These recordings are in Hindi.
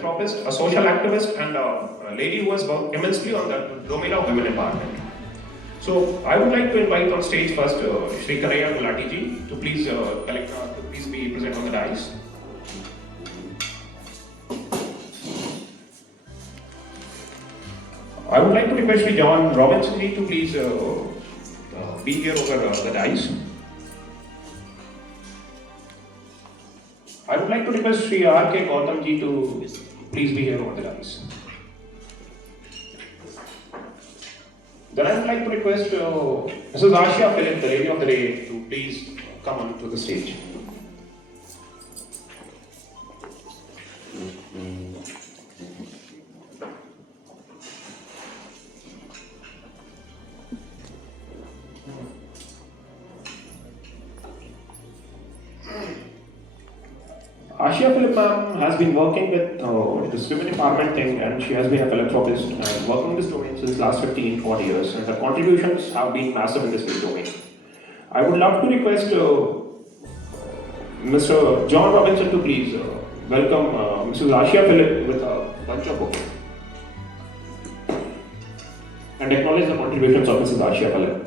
philanthropist, a social activist, and a lady who has worked immensely on the domain of women empowerment. So I would like to invite on stage first Shri Kanhaiya Gulati ji to please be present on the dais. I would like to request Shri John Robinson ji to please be here over the dais. I would like to request Shri R.K. Gautam ji to please be here over the dais. Then I would like to request Mrs. Ashia Philip, the Lady of the Day, to please come on to the stage. Ashia Philip ma'am has been working with this women empowerment thing, and she has been a philanthropist and working in this domain since last 15-20 years, and her contributions have been massive in this field domain. I would love to request Mr. John Robinson to please welcome Mrs. Ashia Philip with a bunch of books and acknowledge the contributions of Mrs. Ashia Philip.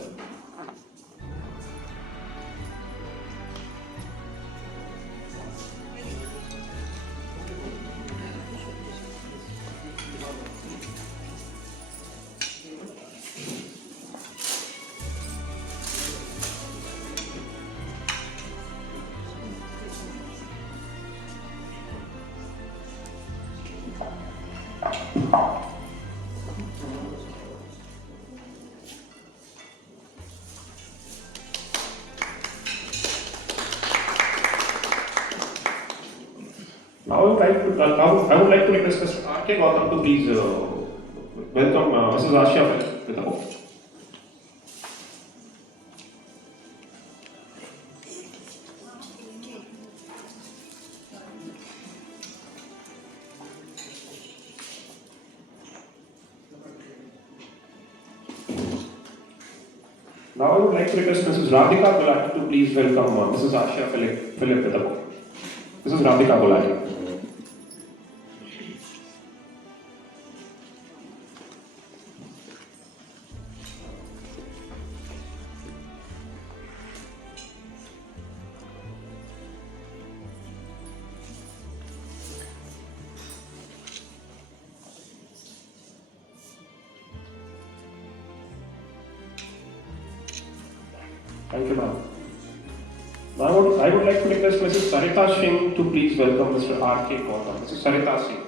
I would like to request Mr. R.K. Gautam to please welcome Mrs. Ashia Philip with the book. Now I would like to request Mrs. Radhika Gulati to please welcome Mrs. Ashia Philip with the book. Mrs. Radhika Gulati. Thank you, ma'am. Now I would like to request Mrs. Sarita Singh to please welcome Mr. R.K. Gautam. Mrs. Sarita Singh.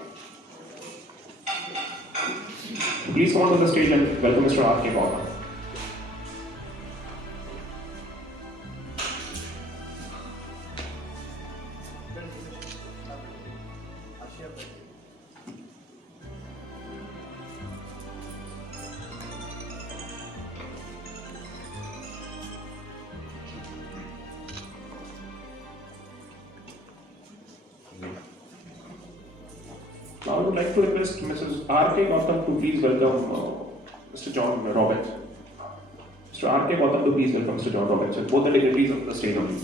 Please come on to the stage and welcome Mr. R.K. Gautam. Now I would like to request Mrs. R.K. Gautam to please welcome Mr. John Roberts. Mr. R.K. Gautam to please welcome Mr. John Roberts and both the dignitaries of the stage only.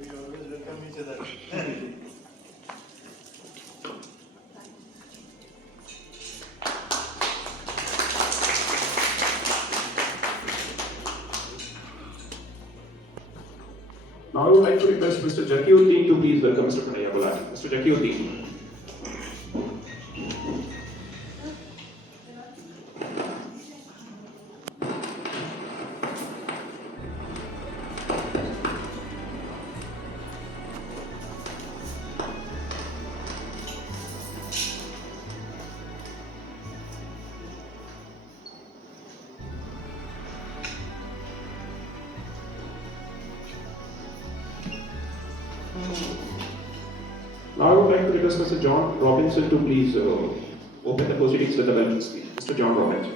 We always welcome each other. Now I would like to request Mr. Jakiuddin to please welcome Mr. Kanhaiya Gulati. Mr. Jakiuddin. Now I would like to request Mr. John Robinson to please open the proceedings with the welcome speech. Mr. John Robinson.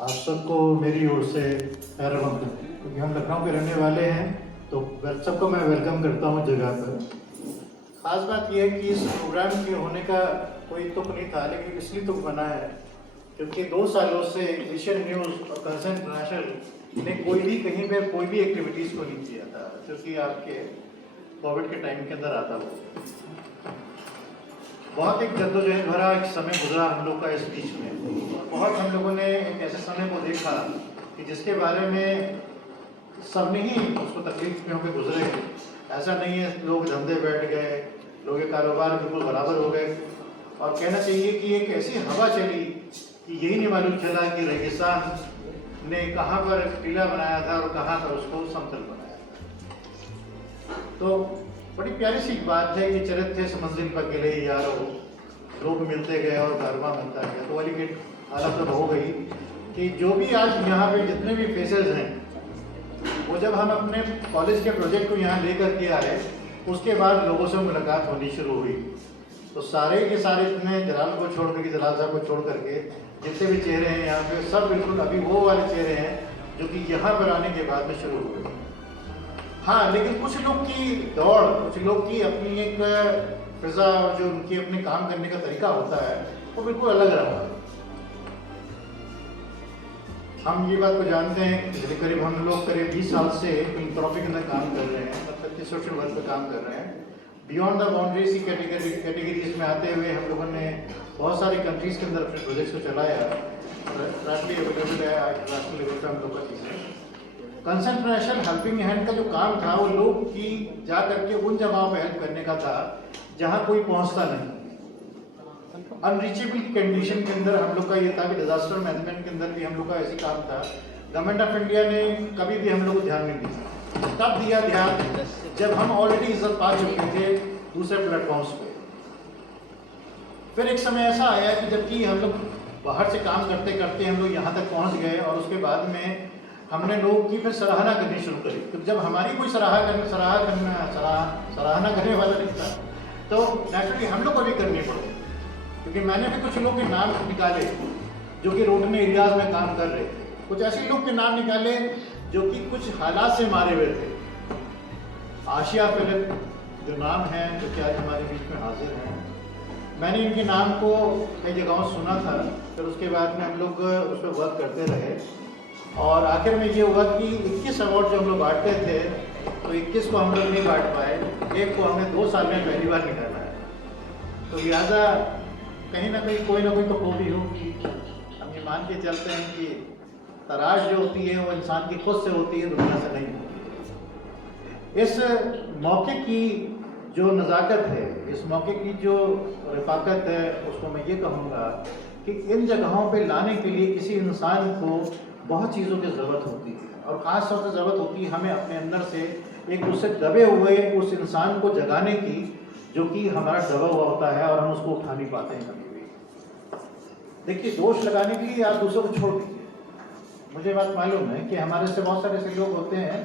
आप सबको मेरी ओर से प्यार वंदन। क्योंकि हम लखनऊ के रहने वाले हैं तो सबको मैं वेलकम करता हूँ जगह पर। खास बात यह है कि इस प्रोग्राम के होने का कोई तुक नहीं था, लेकिन इसलिए तुक बना है क्योंकि 2 सालों से एशियन न्यूज़ और कंसर्न इंटरनेशनल ने कोई भी कहीं पे कोई भी एक्टिविटीज़ को नहीं किया था, क्योंकि आपके कोविड के टाइम के अंदर आता वो बहुत एक जद्दोजहद भरा एक समय गुजरा हम लोग का इस बीच में। बहुत हम लोगों ने एक ऐसे समय को देखा कि जिसके बारे में सब ने ही उसको तकलीफ में होकर गुजरे। ऐसा नहीं है लोग धंधे बैठ गए, लोगों के कारोबार बिल्कुल बराबर हो गए, और कहना चाहिए कि एक ऐसी हवा चली कि यही नहीं मालूम चला कि रेगिस्तान ने कहाँ पर टीला बनाया था और कहाँ पर उसको समतल बनाया था। तो बड़ी प्यारी सी बात है कि चरित थे मंजिल पर गिले यारो, लोग मिलते गए और कारवां मिलता गया। तो वाली की हालत तो हो गई कि जो भी आज यहाँ पे जितने भी फेसेस हैं, वो जब हम अपने कॉलेज के प्रोजेक्ट को यहाँ लेकर के आए, उसके बाद लोगों से मुलाकात होनी शुरू हुई। तो सारे के सारे इतने जलाल को छोड़ करके, जलाल साहब को छोड़ करके जितने भी चेहरे हैं यहाँ पे, सब बिल्कुल अभी वो वाले चेहरे हैं जो कि यहाँ पर आने के बाद में शुरू हुए। हाँ, लेकिन कुछ लोग की दौड़, कुछ लोग की अपनी एक फिजा और जो उनकी अपने काम करने का तरीका होता है वो बिल्कुल अलग रहा। हम ये बात को जानते हैं कि करीब हम लोग करीब 20 साल से फिलंथ्रॉपी के अंदर काम कर रहे हैं, मतलब कि सोशल वर्क पर काम कर रहे हैं। बियॉन्ड द बाउंड्रीज की कैटेगरीज में आते हुए हम लोगों ने बहुत सारी कंट्रीज़ के अंदर अपने प्रोजेक्ट्स को चलाया। राष्ट्रीय अवेलेबल है, राष्ट्रीय लेवल पर हम लोग का चीज़ें। कंसर्न इंटरनेशनल हेल्पिंग हैंड का जो काम था वो लोग की जा करके उन जगहों पर हेल्प करने का था जहाँ कोई पहुँचता नहीं। अनरीचेबल कंडीशन के अंदर हम लोग का ये था कि डिजास्टर मैनेजमेंट के अंदर भी हम लोग का ऐसी काम था। गवर्नमेंट ऑफ इंडिया ने कभी भी हम लोग को ध्यान नहीं दिया। तब दिया ध्यान जब हम ऑलरेडी इज्जत पा चुके थे दूसरे प्लेटफॉर्म्स पे। फिर एक समय ऐसा आया कि जबकि हम लोग बाहर से काम करते करते हम लोग यहाँ तक पहुँच गए, और उसके बाद में हमने लोगों की फिर सराहना करनी शुरू करी। तो जब हमारी कोई सराहना करने वाला नहीं था, तो नेचुरली हम लोग को भी करनी पड़ी। क्योंकि मैंने भी कुछ लोग के नाम निकाले जो कि रोडने एरियाज में काम कर रहे थे, कुछ ऐसे लोग के नाम निकाले जो कि कुछ हालात से मारे हुए थे। आशिया फिलिप जो नाम है, जो कि आज हमारे बीच में हाजिर हैं, मैंने इनके नाम को कई जगहों सुना था। फिर उसके बाद में हम लोग उस पर वर्क करते रहे, और आखिर में ये हुआ कि 21 अवार्ड जो हम लोग बांटते थे, तो 21 को हम लोग नहीं बांट पाए, एक को हमने 2 साल में पहली बार निकाला है। तो लिहाजा कहीं ना कहीं कोई ना कोई तो खूबी होगी। हम ये मान के चलते हैं कि तराश जो होती है वो इंसान की खुद से होती है, दुनिया से नहीं होती। इस मौके की जो नज़ाकत है, इस मौके की जो रफ़ाकत है, उसको मैं ये कहूँगा कि इन जगहों पे लाने के लिए किसी इंसान को बहुत चीज़ों की ज़रूरत होती है, और ख़ास तौर से ज़रूरत होती है हमें अपने अंदर से एक दूसरे दबे हुए उस इंसान को जगाने की, जो कि हमारा दबा हुआ होता है और हम उसको उठा नहीं पाते हैं कभी भी। देखिए, दोष लगाने के लिए आप दूसरों को छोड़ दीजिए। मुझे बात मालूम है कि हमारे से बहुत सारे ऐसे लोग होते हैं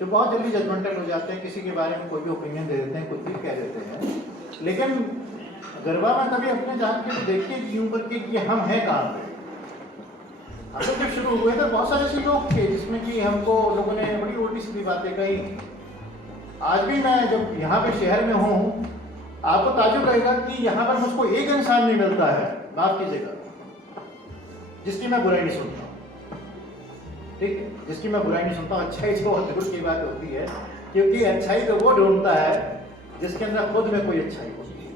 जो बहुत जल्दी जजमेंटल हो जाते हैं, किसी के बारे में कोई भी ओपिनियन दे देते हैं, कुछ भी कह देते हैं। लेकिन गरबा में कभी अपने जान के देखिए यूँ करके कि हम हैं कहाँ पे। हम लोग जब शुरू हुए थे बहुत सारे ऐसे लोग थे जिसमें कि हमको लोगों ने बड़ी उल्टी सीधी बातें कही। आज भी मैं जब यहाँ पे शहर में हूँ, आपको ताजुब रहेगा कि यहाँ पर मुझको एक इंसान नहीं मिलता है, माफ कीजिएगा, जिसकी मैं बुराई नहीं सुनता हूँ। ठीक है, जिसकी मैं बुराई नहीं सुनता हूँ। अच्छाई तो बहुत दूर की बात होती है, क्योंकि अच्छाई तो वो ढूंढता है जिसके अंदर खुद में कोई अच्छाई होती है।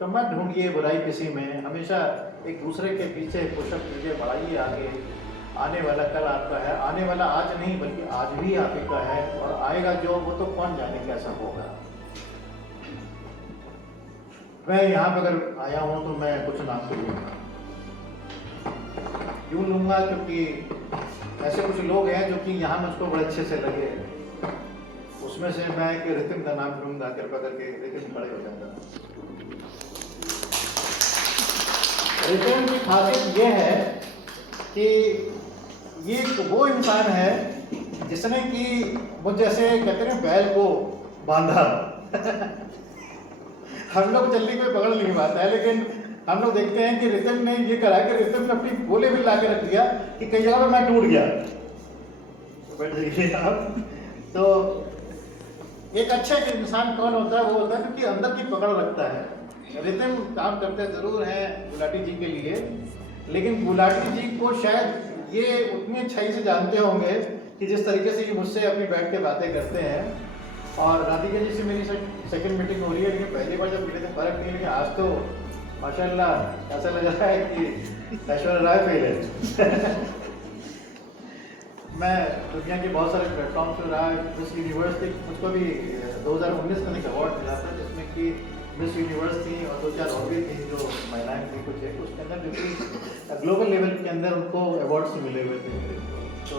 तो मत ढूंढिए बुराई किसी में, हमेशा एक दूसरे के पीछे पुशअप कीजिए, बढ़ाइए आगे। आने वाला कल आपका है, आने वाला आज नहीं बल्कि आज भी आप ही का है, और आएगा जो वो तो कौन जाने कैसा होगा। मैं यहाँ पर अगर आया हूँ तो मैं कुछ नाम तो लूँगा, यूँ लूँगा क्योंकि ऐसे कुछ लोग हैं जो कि यहाँ मुझको बड़े अच्छे से लगे। उसमें से मैं एक रितिम का नाम लूँगा, कृपा करके रितिम खड़े हो जाएगा। रितिम की खासियत ये है कि ये वो इंसान है जिसने कि वो जैसे कहते हैं बैल को बांधा। हम लोग जल्दी कोई पकड़ नहीं पाता है, लेकिन हम लोग देखते हैं कि रितिम ने ये करा कि रितिम ने अपनी गोले भी ला के रख दिया कि कई जगह पे मैं टूट गया। तो बैठ जाइए आप। तो एक अच्छा इंसान कौन होता है? वो होता है क्योंकि अंदर की पकड़ रखता है। रितम काम करते जरूर हैं गुलाटी जी के लिए, लेकिन गुलाटी जी को शायद ये उतनी अच्छाई से जानते होंगे कि जिस तरीके से ये मुझसे अपनी बैठ के बातें करते हैं। और राधिका जी से मेरी सेकंड मीटिंग हो रही है, लेकिन पहली बार जब मिले थे फर्क नहीं, लेकिन आज तो माशाल्लाह ऐसा लग रहा है कि ऐश्वर्या राय फेल है। मैं दुनिया के बहुत सारे प्लेटफॉर्म पर रहा, मिस यूनिवर्स थी, मुझको भी 2019 में एक अवार्ड मिला था जिसमें कि मिस यूनिवर्स थी और 2-4 और भी थी जो महिलाएं थी कुछ एक, उसके अंदर जो कि ग्लोबल लेवल के अंदर उनको अवार्ड से मिले हुए थे। तो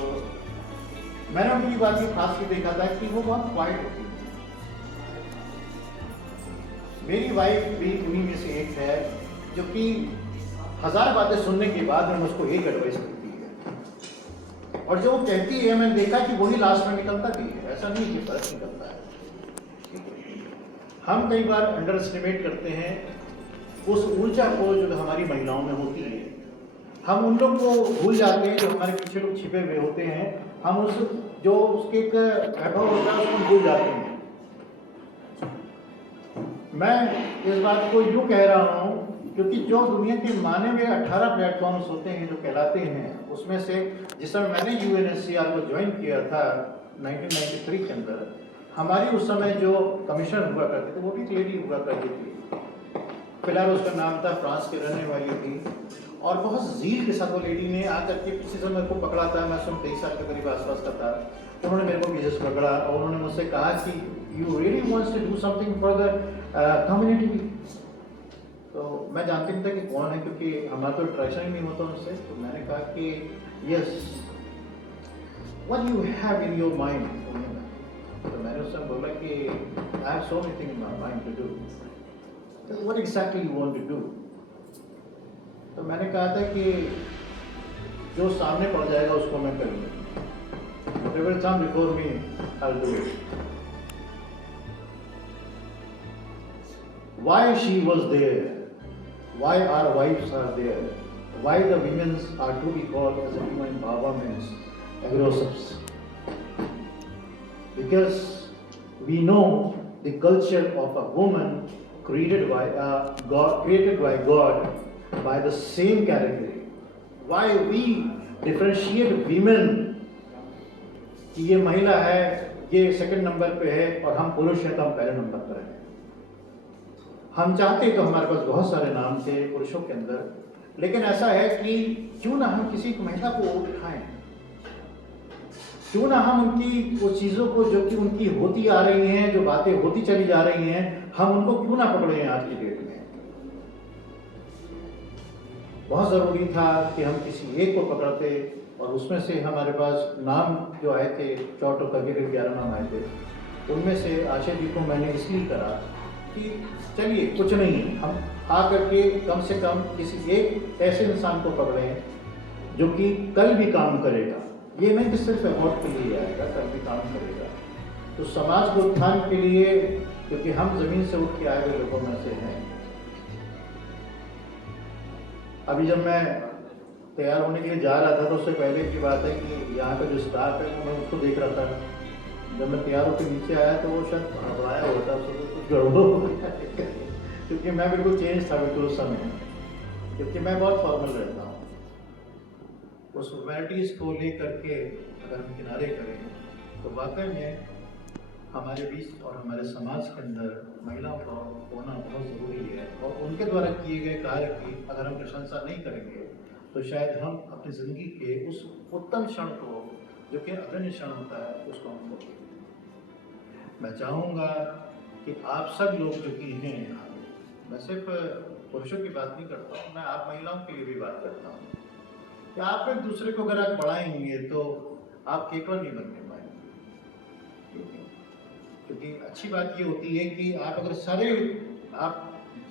मैंने उनकी बात ये खास भी देखा था कि वो बहुत क्वाइट होती है। मेरी वाइफ भी उन्हीं में से एक है जो कि 1000 बातें सुनने के बाद में मुझको एक एडवाइस देती है, और जो वो कहती है मैंने देखा कि वही लास्ट में निकलता भी है, ऐसा नहीं कि फर्क निकलता है। हम कई बार अंडर एस्टिमेट करते हैं उस ऊर्जा को जो हमारी महिलाओं में होती है। हम उन लोग को भूल जाते हैं जो हमारे पीछे लोग छिपे हुए होते हैं। हम उस जो उसके एक वैभव होता है उसको भूल जाते हैं। मैं इस बात को यूँ कह रहा हूँ क्योंकि जो दुनिया के माने हुए 18 प्लेटफॉर्म्स होते हैं जो कहलाते हैं, उसमें से जिस समय मैंने UNSCR को ज्वाइन किया था 1993 के अंदर, हमारी उस समय जो कमिश्नर हुआ करते थे वो भी एक लेडी हुआ करती थी। फिलहाल उसका नाम था, फ्रांस की रहने वाली थी, और बहुत ज़ील के साथ वो लेडी ने आकर के किसी समय को पकड़ा था। मैं उसमें 23 साल के करीब आसपास का था। उन्होंने मेरे को पीछे से पकड़ा और उन्होंने मुझसे कहा कि you really wants to do something for the community. तो मैं जानती नहीं था कि कौन है, क्योंकि हमारा तो इंटरेक्शन ही नहीं होता उनसे। तो मैंने कहा कि yes, what you have in your mind. तो मैंने उससे बोला कि I have so many things in my mind to do, what exactly you want to do. तो मैंने कहा था कि जो सामने पड़ जाएगा उसको मैं करूँगा, whatever is come before me, I'll do it. Why she was there? Why our wives are there? Why the women are to be called as a human empowerment, agrosubs? Because we know the culture of a woman created by God, by the same category. Why we differentiate women कि ये महिला है, ये सेकंड नंबर पे है, और हम पुरुष हैं तो हम पहले नंबर पर हैं। हम चाहते तो हमारे पास बहुत सारे नाम थे पुरुषों के अंदर, लेकिन ऐसा है कि क्यों ना हम किसी महिला को उठाएं, क्यों ना हम उनकी वो चीज़ों को जो कि उनकी होती आ रही हैं, जो बातें होती चली जा रही हैं, हम उनको क्यों ना पकड़े आज की डेट में। बहुत ज़रूरी था कि हम किसी एक को पकड़ते, और उसमें से हमारे पास नाम जो आए थे, चौट और कबीर 11 नाम आए थे, उनमें से आशा जी को मैंने इसलिए करा कि चलिए कुछ नहीं है, हम आकर के कम से कम किसी एक ऐसे इंसान को पकड़ें जो कि कल भी काम करेगा। ये नहीं कि सिर्फ अवार्ड के लिए आएगा, कल भी काम करेगा। तो समाज के उत्थान के लिए, क्योंकि हम ज़मीन से उठ के आए हुए लोगों में से हैं। अभी जब मैं तैयार होने के लिए जा रहा था तो उससे पहले की बात है कि यहाँ का जो स्टाफ है मैं उसको देख रहा था। जब मैं तैयार होकर नीचे आया तो वो शायद घबराया हुआ था, उसको कुछ गड़बड़ हो गया क्योंकि मैं बिल्कुल चेंज था बिल्कुल उस समय, क्योंकि मैं बहुत फॉर्मल रहता हूँ। उस फॉर्मेलिटीज़ को लेकर के अगर हम किनारे करें तो वाकई में हमारे बीच और हमारे समाज के अंदर महिलाओं का होना बहुत ज़रूरी है, और उनके द्वारा किए गए कार्य की अगर हम प्रशंसा नहीं करेंगे तो शायद हम अपनी ज़िंदगी के उस उत्तम क्षण को, जो कि अग्रणी क्षण होता है, उसको हम खो। मैं चाहूँगा कि आप सब लोग जो कि हैं यहाँ, मैं सिर्फ पुरुषों की बात नहीं करता हूँ, मैं आप महिलाओं के लिए भी बात करता हूँ कि आप एक दूसरे को अगर आप बढ़ाएंगे तो आप केवल नहीं बनने पाएंगे। क्योंकि अच्छी बात ये होती है कि आप अगर सारे आप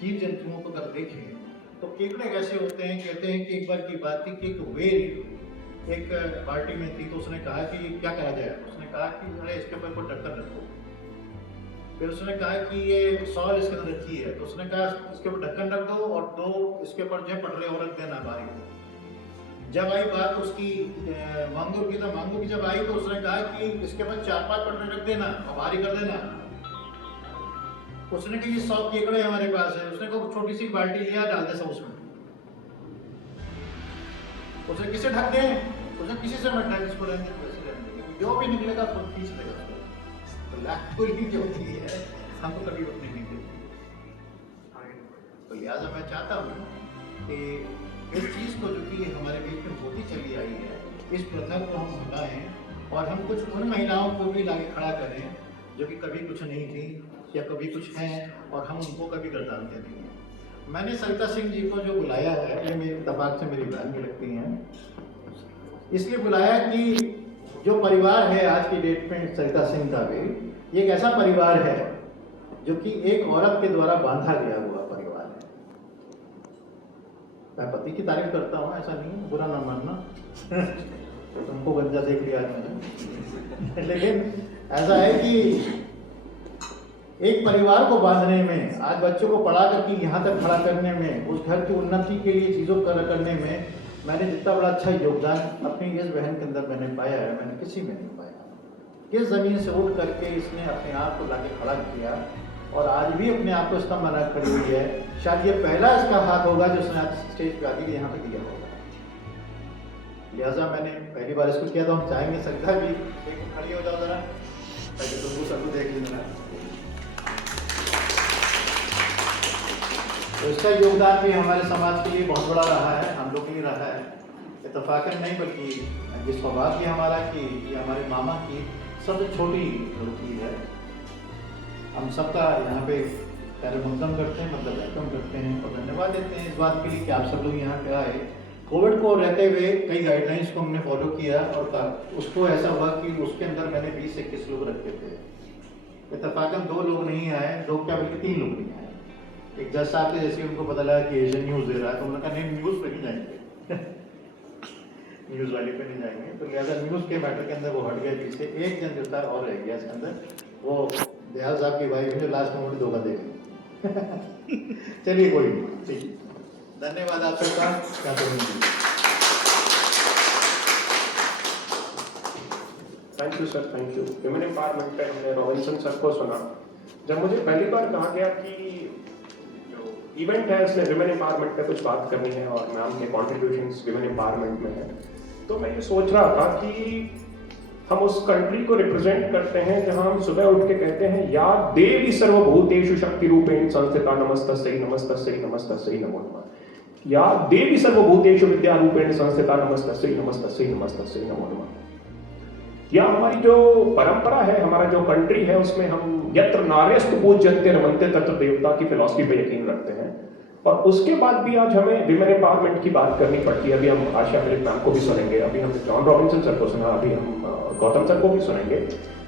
जीव जंतुओं को अगर देखें तो केकड़े कैसे होते हैं। कहते हैं कि एक बार की बात थी कि एक वेल एक पार्टी में थी, तो उसने कहा कि क्या करा जाए। उसने कहा कि अरे इसके ऊपर कोई ढक्कन रखो। फिर उसने कहा कि ये सॉल इसके अंदर रखी है, तो उसने कहा इसके ऊपर ढक्कन रख दो और 2 इसके ऊपर जो पटरे और रख देना बाहर। जब आई बात उसकी मांगूर की, तो मांगूर की जब आई तो उसने कहा कि इसके ऊपर 4-5 पटरे रख देना और बाहरी कर देना। उसने कहा ये 100 केकड़े हमारे पास है, उसने कहा छोटी सी बाल्टी लिया, डाल दे सब उसमें। उसे किसे ढक दें? उसे किसी से मत ढक, इसको रहने दे, वैसे रहने दे, क्योंकि जो भी निकलेगा खुद खींच लेगा उसको। तो लाखोली जो होती है हमको कभी उठने नहीं देती। तो लिहाजा मैं चाहता हूँ कि इस चीज़ को जो कि हमारे बीच में होती चली आई है, इस प्रथा को हम भुलाएं और हम कुछ उन महिलाओं को भी लाके खड़ा करें जो कि कभी कुछ नहीं थी या कभी कुछ हैं और हम उनको कभी गर्दानते नहीं हैं। मैंने सरिता सिंह जी को जो बुलाया है, ये मेरी इत्तेफाक से मेरी बहन भी लगती हैं, इसलिए बुलाया कि जो परिवार है आज की डेट में सरिता सिंह का भी, ये एक ऐसा परिवार है जो कि एक औरत के द्वारा बांधा गया हुआ परिवार है। मैं पति की तारीफ करता हूँ, ऐसा नहीं है, बुरा ना मानना। तुमको गंजा देख लिया मैंने। लेकिन ऐसा है कि एक परिवार को बांधने में, आज बच्चों को पढ़ा करके यहाँ तक खड़ा करने में, उस घर की उन्नति के लिए चीज़ों करने में मैंने जितना बड़ा अच्छा योगदान अपनी इस बहन के अंदर मैंने पाया है, मैंने किसी में नहीं पाया। किस ज़मीन से उठ करके इसने अपने आप को लाके खड़ा किया और आज भी अपने आप को इस तरह बना खड़ी हुई है। शायद ये पहला इसका हाथ होगा जो उसने आज स्टेज पे आके यहाँ पे दिया होगा। लिहाजा मैंने पहली बार इसको किया, तो हम चाहेंगे सरिता भी एक खड़ी हो जाओ जरा, ताकि तुमको सबको देख लेना। तो इसका योगदान भी हमारे समाज के लिए बहुत बड़ा रहा है, हम लोग के लिए रहा है। इत्तेफाकन नहीं बल्कि ये सौभाग्य हमारा कि ये हमारे मामा की सबसे छोटी लड़की है। हम सबका यहाँ पे पहले मुकदम करते हैं, मतलब वेलकम करते हैं और धन्यवाद देते हैं इस बात के लिए कि आप सब लोग यहाँ पे आए। कोविड को रहते हुए कई गाइडलाइंस को हमने फॉलो किया और उसको ऐसा हुआ कि उसके अंदर मैंने 20 से 21 लोग रखे थे। इत्तेफाकन 2 लोग नहीं आए, 2 क्या बल्कि 3 लोग नहीं आए। एक जज साहब थे, जैसे उनको पता लगा कि एशियन न्यूज़ दे रहा है, तो उन्होंने कहा नहीं न्यूज़ पे नहीं जाएंगे। न्यूज़ वाले पे नहीं जाएंगे, तो लिहाजा न्यूज़ के मैटर के अंदर वो हट गए पीछे। एक जन जो था और रह गया इसके अंदर, वो दयाल साहब की वाइफ ने लास्ट मोमेंट धोखा दे गई। चलिए कोई नहीं, ठीक, धन्यवाद आप सबका। Thank you sir, thank you. Women empowerment पे हमने रॉबिन्सन सर को सुना। जब मुझे पहली बार कहा गया कि जो इवेंट है उसमें विमेन एम्पावरमेंट पे कुछ बात करनी है और मैम के कॉन्ट्रीब्यूशंस विमेन एम्पावरमेंट में है, तो मैं ये सोच रहा था कि हम उस कंट्री को रिप्रेजेंट करते हैं जहां हम सुबह उठ के कहते हैं या देवी सर्वभूतेषु शक्ति रूपेण संस्थिता नमस्तस्यै नमस्तस्यै नमस्तस्यै नमो नमः, या देवी सर्वभूतेषु विद्या रूपेण संस्थिता नमस्तस्यै नमस्तस्यै नमस्तस्यै नमो नमः। या हमारी जो परंपरा है, हमारा जो कंट्री है, उसमें हम यत्र नार्यस्तु पूज्यन्ते रमन्ते तत्र देवता की फिलॉसफी पे यकीन रखते हैं। और उसके बाद भी आज हमें विमेन एम्पावरमेंट की बात करनी पड़ती है। अभी हम आशा फिलिप मैम को भी सुनेंगे, अभी हमने जॉन रॉबिन्सन सर को सुना, अभी हम गौतम सर को भी सुनेंगे।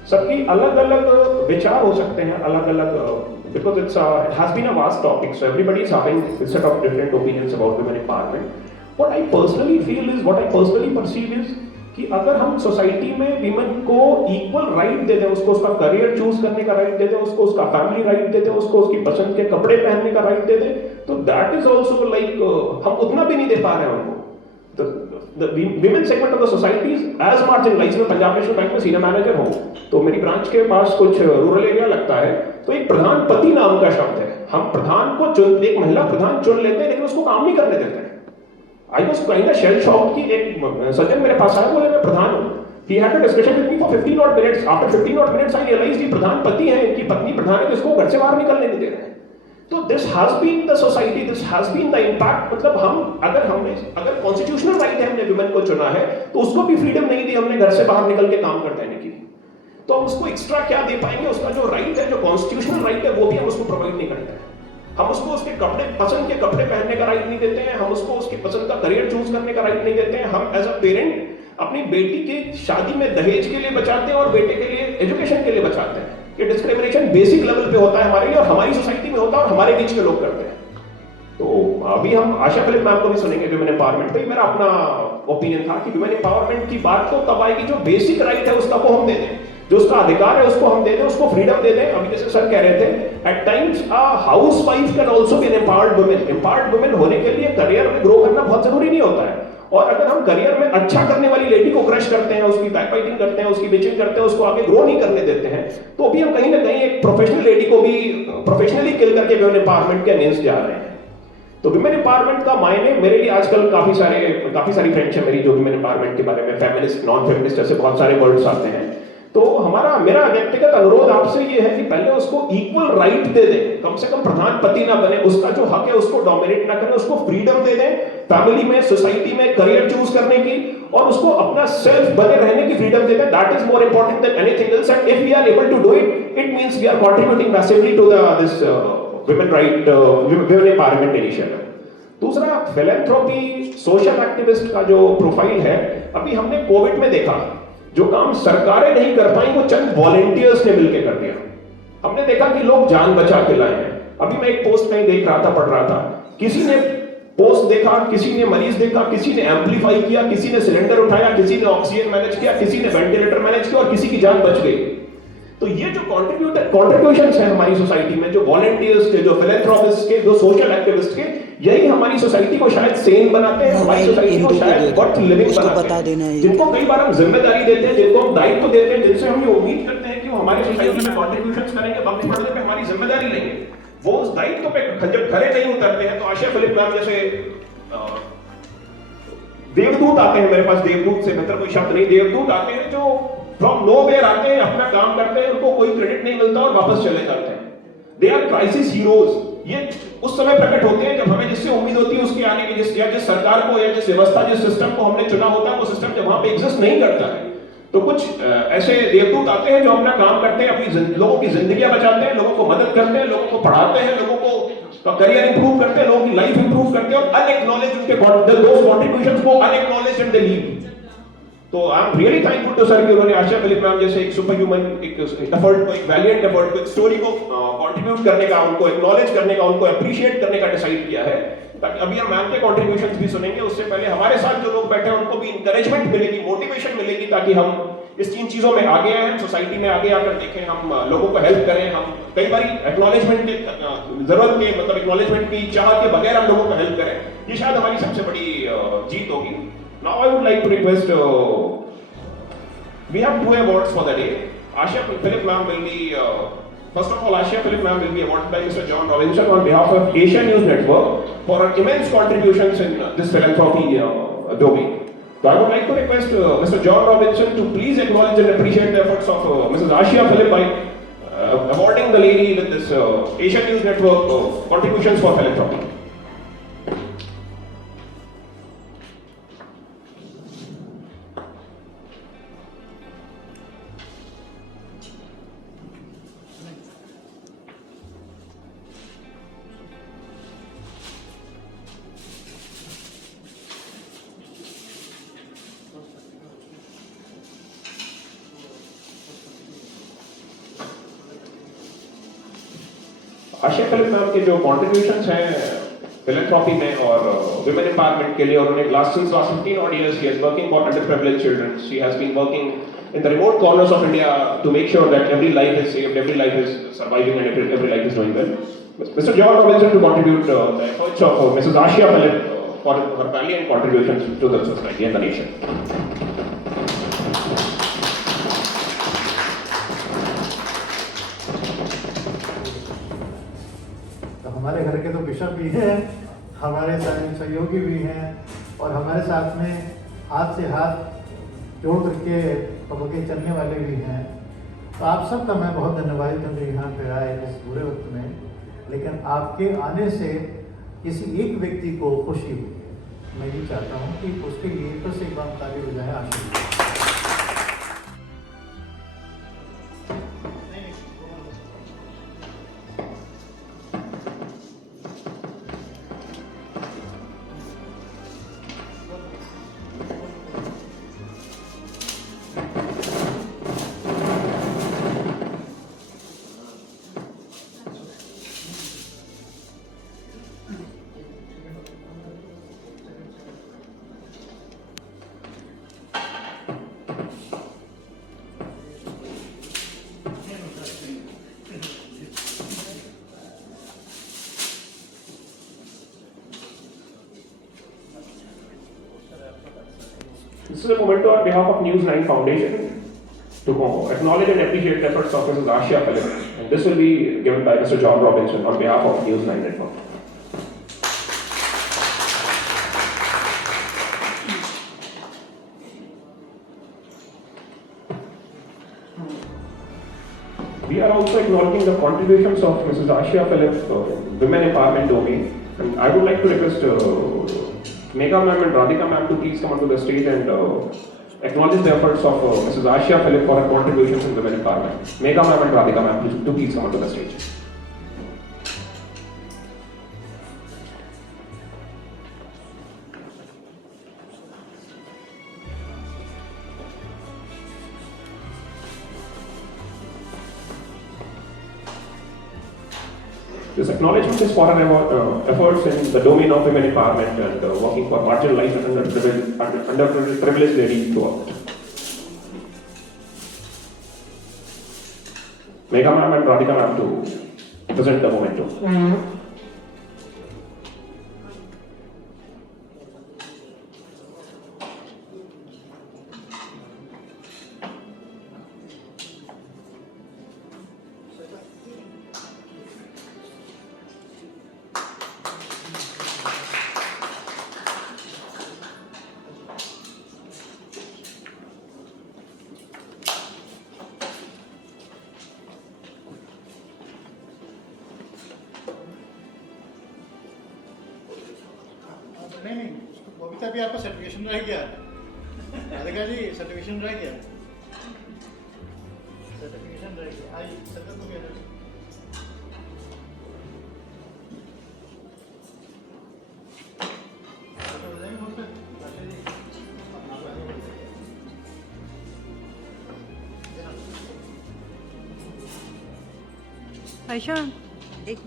सबकी अलग अलग विचार हो सकते हैं, अलग अलग, because it has been a vast topic, so everybody is having set of different opinions about women empowerment. What I personally feel is, what I personally perceive is कि अगर हम सोसाइटी में विमेन को इक्वल राइट दे दें, उसको उसका करियर चूज करने का राइट दे दें, उसको उसका फैमिली राइट दे दें, उसको उसकी पसंद के कपड़े पहनने का राइट दे दें, तो दैट इज ऑल्सो लाइक हम उतना भी नहीं दे पा रहे हैं उनको। The women segment of the society is as marginalized। मैं पंजाब नेशनल बैंक में सीनियर मैनेजर हूँ, तो मेरी ब्रांच के पास कुछ रूरल एरिया लगता है, तो एक प्रधानपति नाम का शब्द है। हम प्रधान को एक महिला प्रधान चुन लेते हैं, लेकिन उसको काम नहीं करने देते हैं। I was kind of shell shocked कि एक सज्जन मेरे पास आया, बोले मैं प्रधान हूँ। He had a discussion with me for 15 odd minutes. After 15 odd minutes, I realized कि प्रधानपति है, इनकी पत्नी प्रधान है, तो इसको घर से बाहर निकलने नहीं दे रहे हैं। तो this has been the society, this has been the impact। मतलब हम अगर कॉन्स्टिट्यूशनल राइट है, हमने विमेन को चुना है, तो उसको भी फ्रीडम नहीं दी हमने घर से बाहर निकल के काम कर देने की। तो हम उसको एक्स्ट्रा क्या दे पाएंगे? उसका जो राइट है, जो कॉन्स्टिट्यूशनल राइट है, वो भी हम उसको प्रोवाइड नहीं करते हैं। हम उसको उसके कपड़े, पसंद के कपड़े पहनने का राइट नहीं देते हैं, हम उसको उसकी पसंद का करियर चूज करने का राइट नहीं देते हैं। हम एज अ पेरेंट अपनी बेटी की शादी में दहेज के लिए बचाते हैं और बेटे के लिए एजुकेशन के लिए बचाते हैं। ये डिस्क्रिमिनेशन बेसिक लेवल पे होता है हमारे लिए, और हमारी सोसाइटी में होता है, और हमारे बीच के लोग करते हैं। तो अभी हम आशा फिलिप मैम को भी सुनेंगे विमेन एम्पावरमेंट पे। मेरा अपना ओपिनियन था कि विमेन एम्पावरमेंट की बात तो तब आएगी जो बेसिक राइट है उसका वो हम दे दें, जो उसका अधिकार है उसको हम दे दें, उसको फ्रीडम दे दें। अभी जैसे सर कह रहे थे, at times a housewife can also be an empowered women. Empowered women होने के लिए करियर में ग्रो करना बहुत जरूरी नहीं होता है। और अगर हम करियर में अच्छा करने वाली लेडी को क्रश करते हैं, उसकी बैकबाइटिंग करते हैं, उसकी बिचिंग करते हैं, उसको आगे ग्रो नहीं करने देते हैं, तो अभी हम कहीं ना कहीं एक प्रोफेशनल लेडी को भी प्रोफेशनली किल करके वुमेन एम्पावरमेंट के अगेंस्ट जा रहे हैं। तो वुमेन एम्पावरमेंट का मायने मेरे लिए आजकल काफी सारी फ्रेंड्स हैं मेरी जो वुमेन एम्पावरमेंट के बारे में, फेमिनिस्ट, नॉन फेमिनिस्ट, ऐसे बहुत सारे वर्ड्स आते हैं। तो मेरा व्यक्तिगत अनुरोध आपसे ये है कि पहले उसको इक्वल राइट दे दें, कम से कम प्रधानपति ना बने, उसका जो हक है उसको डोमिनेट ना करें, उसको फ्रीडम दे दें फैमिली में, सोसाइटी में करियर चूज करने की, और उसको अपना सेल्फ बने रहने की फ्रीडम दे दें। That is more important than anything else, and if we are able to do it, it means we are contributing massively to this women empowerment initiative. दूसरा, फिलैंथ्रोपी, सोशल एक्टिविस्ट का जो प्रोफाइल है, अभी हमने कोविड में देखा जो काम सरकारें नहीं कर पाई वो चंद वॉलंटियर्स ने मिलकर कर दिया। हमने देखा कि लोग जान बचा के लाए हैं। अभी मैं एक पोस्ट कहीं देख रहा था, पढ़ रहा था, किसी ने पोस्ट देखा, किसी ने मरीज देखा, किसी ने एम्पलीफाई किया, किसी ने सिलेंडर उठाया, किसी ने ऑक्सीजन मैनेज किया, किसी ने वेंटिलेटर मैनेज किया, और किसी की जान बच गई। तो ये जो कॉन्ट्रीब्यूशंस हैं हमारी सोसाइटी में, जो वॉलंटियर्स के, जो फिलैंथ्रोपिस्ट के, जो सोशल एक्टिविस्ट के, यही हमारी सोसाइटी को शायद सेन बनाते हैं, हमारी सोसाइटी को शायद वर्थ लिविंग बनाते हैं। जिनको कई बार हम जिम्मेदारी देते हैं, जिनको हम दायित्व देते हैं, जिनसे हम ये उम्मीद करते हैं कि वो हमारी सोसाइटी में कॉन्ट्रीब्यूशंस करेंगे, वक्त पड़ने पे हमारी जिम्मेदारी लेंगे, वो उस दायित्व पे जब खरे नहीं उतरते हैं, तो आशिया फिलिप मैम जैसे देवदूत आते हैं मेरे पास, देवदूत से बेहतर कोई शब्द नहीं, देवदूत आते हैं जो फ्रॉम नोवेयर आते हैं, अपना काम करते हैं, उनको कोई क्रेडिट नहीं मिलता और वापस चले जाते हैं। They are crisis heroes. ये उस समय प्रकट होते हैं जब हमें जिससे उम्मीद होती है उसके आने की, जिस सरकार को या जिस व्यवस्था, जिस सिस्टम को हमने चुना होता है, वो सिस्टम जब वहां पे एग्जिस्ट नहीं करता है, तो कुछ ऐसे देवदूत आते हैं जो अपना काम करते हैं, अपनी लोगों की जिंदगियां बचाते हैं, लोगों को मदद करते हैं, लोगों को पढ़ाते हैं, लोगों को करियर इंप्रूव करते हैं, लोगों की लाइफ इंप्रूव करते हैं, और अनएक्नॉलेज उनके दोस कॉन्ट्रीब्यूशंस को अनएक्नॉलेज एंड दे लीव। तो I am really thankful to sir कि उन्होंने आशिया फिलिप मैम जैसे एक सुपर ह्यूमन, एक एफर्ट को, एक वैलिएंट एफर्ट को, एक स्टोरी को कंट्रीब्यूट करने का, उनको एक्नॉलेज करने का, उनको अप्रिशिएट करने का डिसाइड किया है। ताकि अभी हम मैम के कंट्रीब्यूशंस भी सुनेंगे, उससे पहले हमारे साथ जो लोग बैठे हैं उनको भी इंकरेजमेंट मिलेगी, मोटिवेशन मिलेगी, ताकि हम इस तीन चीजों में आगे आए, सोसाइटी में आगे आकर देखें, हम लोगों को हेल्प करें। हम कई बार एक्नॉलेजमेंट की जरूरत के, मतलब एक्नॉलेजमेंट की चाह के बगैर हम लोगों को हेल्प करें, ये शायद हमारी सबसे बड़ी जीत होगी। Now I would like to request, we have 2 awards for the day. Ashia Philip ma'am will be, first of all, Ashia Philip ma'am will be awarded by Mr. John Robinson on behalf of Asia News Network for her immense contributions in this philanthropy domain. So I would like to request Mr. John Robinson to please acknowledge and appreciate the efforts of Mrs. Ashia Philip by awarding the lady with this Asia News Network contributions for philanthropy. Asiya Philip ma'am के जो कॉन्ट्रीब्यूशंस हैं फिलैंथ्रोपी में और वुमेन एम्पावरमेंट के लिए, उन्होंने last 15 odd years she is working for underprivileged children. She has been working in the remote corners of India to make sure that every life is saved, every life is surviving, and every life is doing well. Mr. John Robinson to contribute the efforts of Mrs. Ashia Philip for her valiant contributions to the society and the nation. हमारे घर के तो बिशप भी हैं, हमारे सहयोगी भी हैं, और हमारे साथ में हाथ से हाथ जोड़ करके पकड़ के चलने वाले भी हैं। तो आप सबका मैं बहुत धन्यवाद दूँ जो यहाँ पे आए इस बुरे वक्त में, लेकिन आपके आने से किसी एक व्यक्ति को खुशी हुई। मैं ये चाहता हूँ कि उसके लिए फिर से एक बार ताली बजाएं। आशीर्वाद। This is a moment on behalf of News 9 Foundation to acknowledge and appreciate the efforts of Mrs. Ashia Philip. And this will be given by Mr. John Robinson on behalf of News 9 Network. We are also acknowledging the contributions of Mrs. Ashia Philip women empowerment domain. And I would like to request Megha ma'am and Radhika ma'am to please come onto the stage and acknowledge the efforts of Mrs. Ashia Philip for her contributions in women empowerment. Megha ma'am and Radhika ma'am to please come onto the stage. This acknowledgement is for our efforts in the domain of women empowerment and working for marginalized and underprivileged ladies throughout. Megha ma'am and Radhika ma'am to present the momentum. नहीं बबीता भी आपका सर्टिफिकेशन रह गया। राधिका जी सर्टिफिकेशन रह गया, सर्टिफिकेशन रह गया। आइए सत्तर को क्या आयशा एक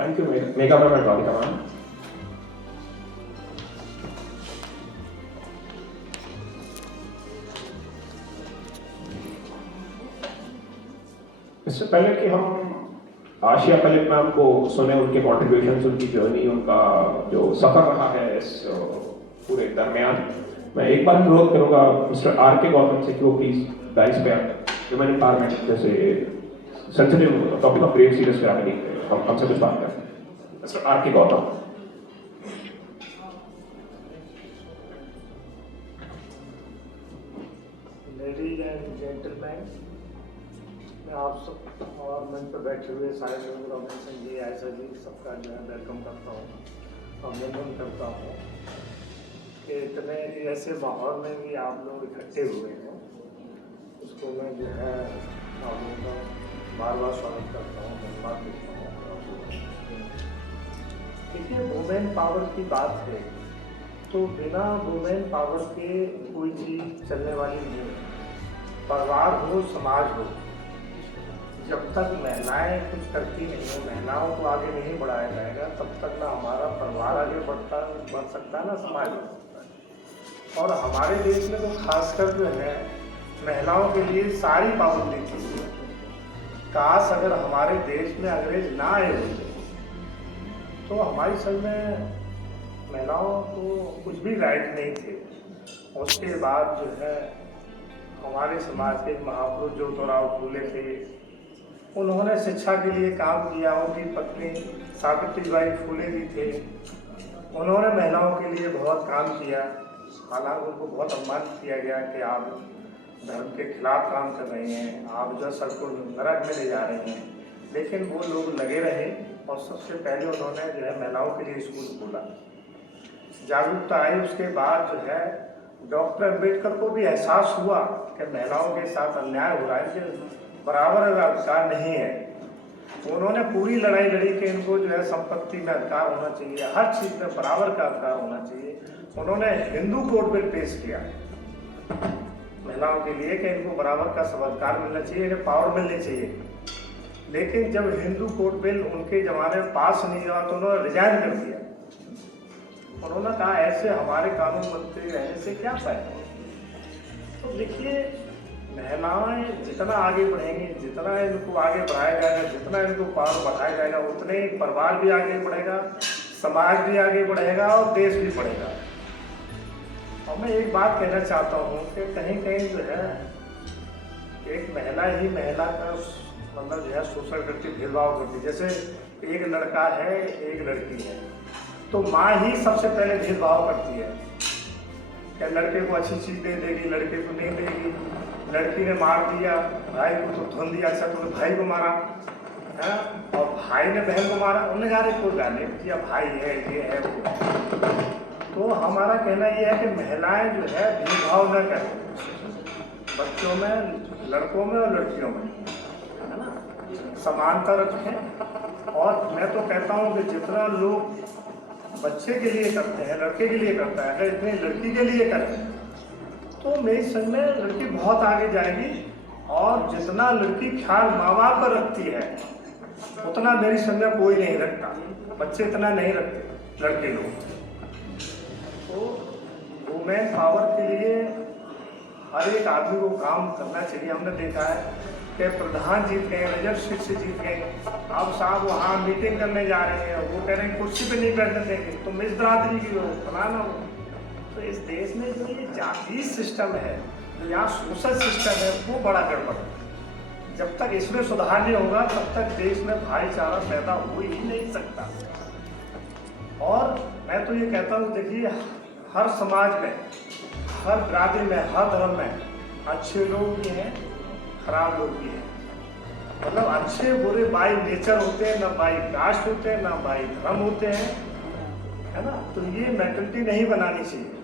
Thank you, Megha ma'am and Radhika ma'am. इससे पहले कि हम आशिया फिलिप मैम को सुने, उनके कॉन्ट्रीब्यूशंस, उनकी जर्नी, उनका जो सफर रहा है इस पूरे दरमियान, मैं एक बार अनुरोध करूंगा मिस्टर R.K. गौतम से कि वो प्लीज डाइस पे वुमेन एम्पावरमेंट जैसे sensitive topic of great serious family हमसे कुछ बात करें। Mister R.K. Gautam. Ladies and gentleman, मैं आप सब और मंच पर बैठे हुए सारे लोग, रॉबिन्सन जी, आयशा जी, सबका जो है वेलकम करता हूँ और अभिनंदन करता हूँ कि इतने ऐसे माहौल में भी आप लोग इकट्ठे हुए हैं, उसको मैं जो है आप लोगों का बार बार स्वागत करता हूँ, धन्यवाद देता हूँ। देखिए, वुमेन पावर की बात है तो बिना वुमेन पावर के कोई चीज़ चलने वाली नहीं है। परिवार हो, समाज हो, जब तक महिलाएं कुछ करती नहीं हो, महिलाओं को आगे नहीं बढ़ाया जाएगा, तब तक ना हमारा परिवार आगे बढ़ सकता, ना समाज बढ़ सकता है। और हमारे देश में तो खासकर जो है महिलाओं के लिए सारी पाबंदी की हुई है। काश अगर हमारे देश में अंग्रेज ना आए होते तो हमारी सब में महिलाओं को कुछ भी राइट नहीं थे। उसके बाद जो है हमारे समाज के महापुरुष ज्योतिराव फूले थे, उन्होंने शिक्षा के लिए काम किया। उनकी पत्नी सावित्रीबाई फूले भी थे, उन्होंने महिलाओं के लिए बहुत काम किया। हालांकि उनको बहुत अपमानित किया गया कि आप धर्म के खिलाफ काम कर रहे हैं, आप जो सबको नरक में ले जा रहे हैं, लेकिन वो लोग लगे रहे और सबसे पहले उन्होंने जो है महिलाओं के लिए स्कूल खोला। जागरूकता आई, उसके बाद जो है डॉक्टर अम्बेडकर को भी एहसास हुआ कि महिलाओं के साथ अन्याय हो रहा है, कि बराबर अधिकार नहीं है। उन्होंने पूरी लड़ाई लड़ी कि इनको जो है संपत्ति में अधिकार होना चाहिए, हर चीज़ में बराबर का अधिकार होना चाहिए। उन्होंने हिंदू कोड बिल पेश किया महिलाओं के लिए कि इनको बराबर का सब अधिकार मिलना चाहिए, इन्हें पावर मिलनी चाहिए। लेकिन जब हिंदू कोड बिल उनके ज़माने में पास नहीं हुआ तो उन्होंने रिजाइन कर दिया। उन्होंने कहा ऐसे हमारे कानून बनते रहने से क्या फायदा। तो देखिए, महिलाएं जितना आगे बढ़ेंगी, जितना इनको आगे बढ़ाया जाएगा, जितना इनको पावर बढ़ाया जाएगा, उतने ही परिवार भी आगे बढ़ेगा, समाज भी आगे बढ़ेगा और देश भी बढ़ेगा। और मैं एक बात कहना चाहता हूँ कि कहीं कहीं जो है एक महिला ही महिला का मतलब जो है शोषण करती, भेदभाव करती। जैसे एक लड़का है, एक लड़की है, तो माँ ही सबसे पहले भेदभाव करती है क्या लड़के को अच्छी चीज़ दे देगी, लड़के को नहीं देगी। लड़की ने मार दिया भाई को तो धुन दिया, अच्छा तो भाई को मारा है, और भाई ने बहन को मारा, उन्होंने कहा रे कोई गाली किया, भाई है, ये है वो। तो हमारा कहना ये है कि महिलाएं जो है भेदभाव न करें बच्चों में, लड़कों में और लड़कियों में, है ना, समानता रखें। और मैं तो कहता हूँ कि जितना लोग बच्चे के लिए करते हैं, लड़के के लिए करता है, अगर इतनी लड़की के लिए करें तो मेरी समझ में लड़की बहुत आगे जाएगी। और जितना लड़की ख्याल माँ बाप पर रखती है उतना मेरी समझ में कोई नहीं रखता, बच्चे इतना नहीं रखते लड़के लोग। तो वुमेन पावर के लिए हर एक आदमी को काम करना चाहिए। हमने देखा है कि प्रधान जीत गए, रिजर्व सीट से जीत गए, अब साहब वहाँ मीटिंग करने जा रहे हैं, वो कह रहे हैं कुर्सी पे नहीं बैठने देंगे, तो मिस बरादरी की हो, फलाना हो। तो इस देश में जो ये जातीय सिस्टम है, जो यहाँ सोशल सिस्टम है, वो बड़ा गड़बड़ है। जब तक इसमें सुधार नहीं होगा तब तक देश में भाईचारा पैदा हो ही नहीं सकता। और मैं तो ये कहता हूँ, देखिए हर समाज में, हर बिरादरी में, हर धर्म में अच्छे लोग भी हैं, खराब लोग भी हैं। मतलब अच्छे बुरे बाई नेचर होते हैं, ना बाई कास्ट होते हैं, ना बाई धर्म होते हैं, है ना। तो ये मेंटलिटी नहीं बनानी चाहिए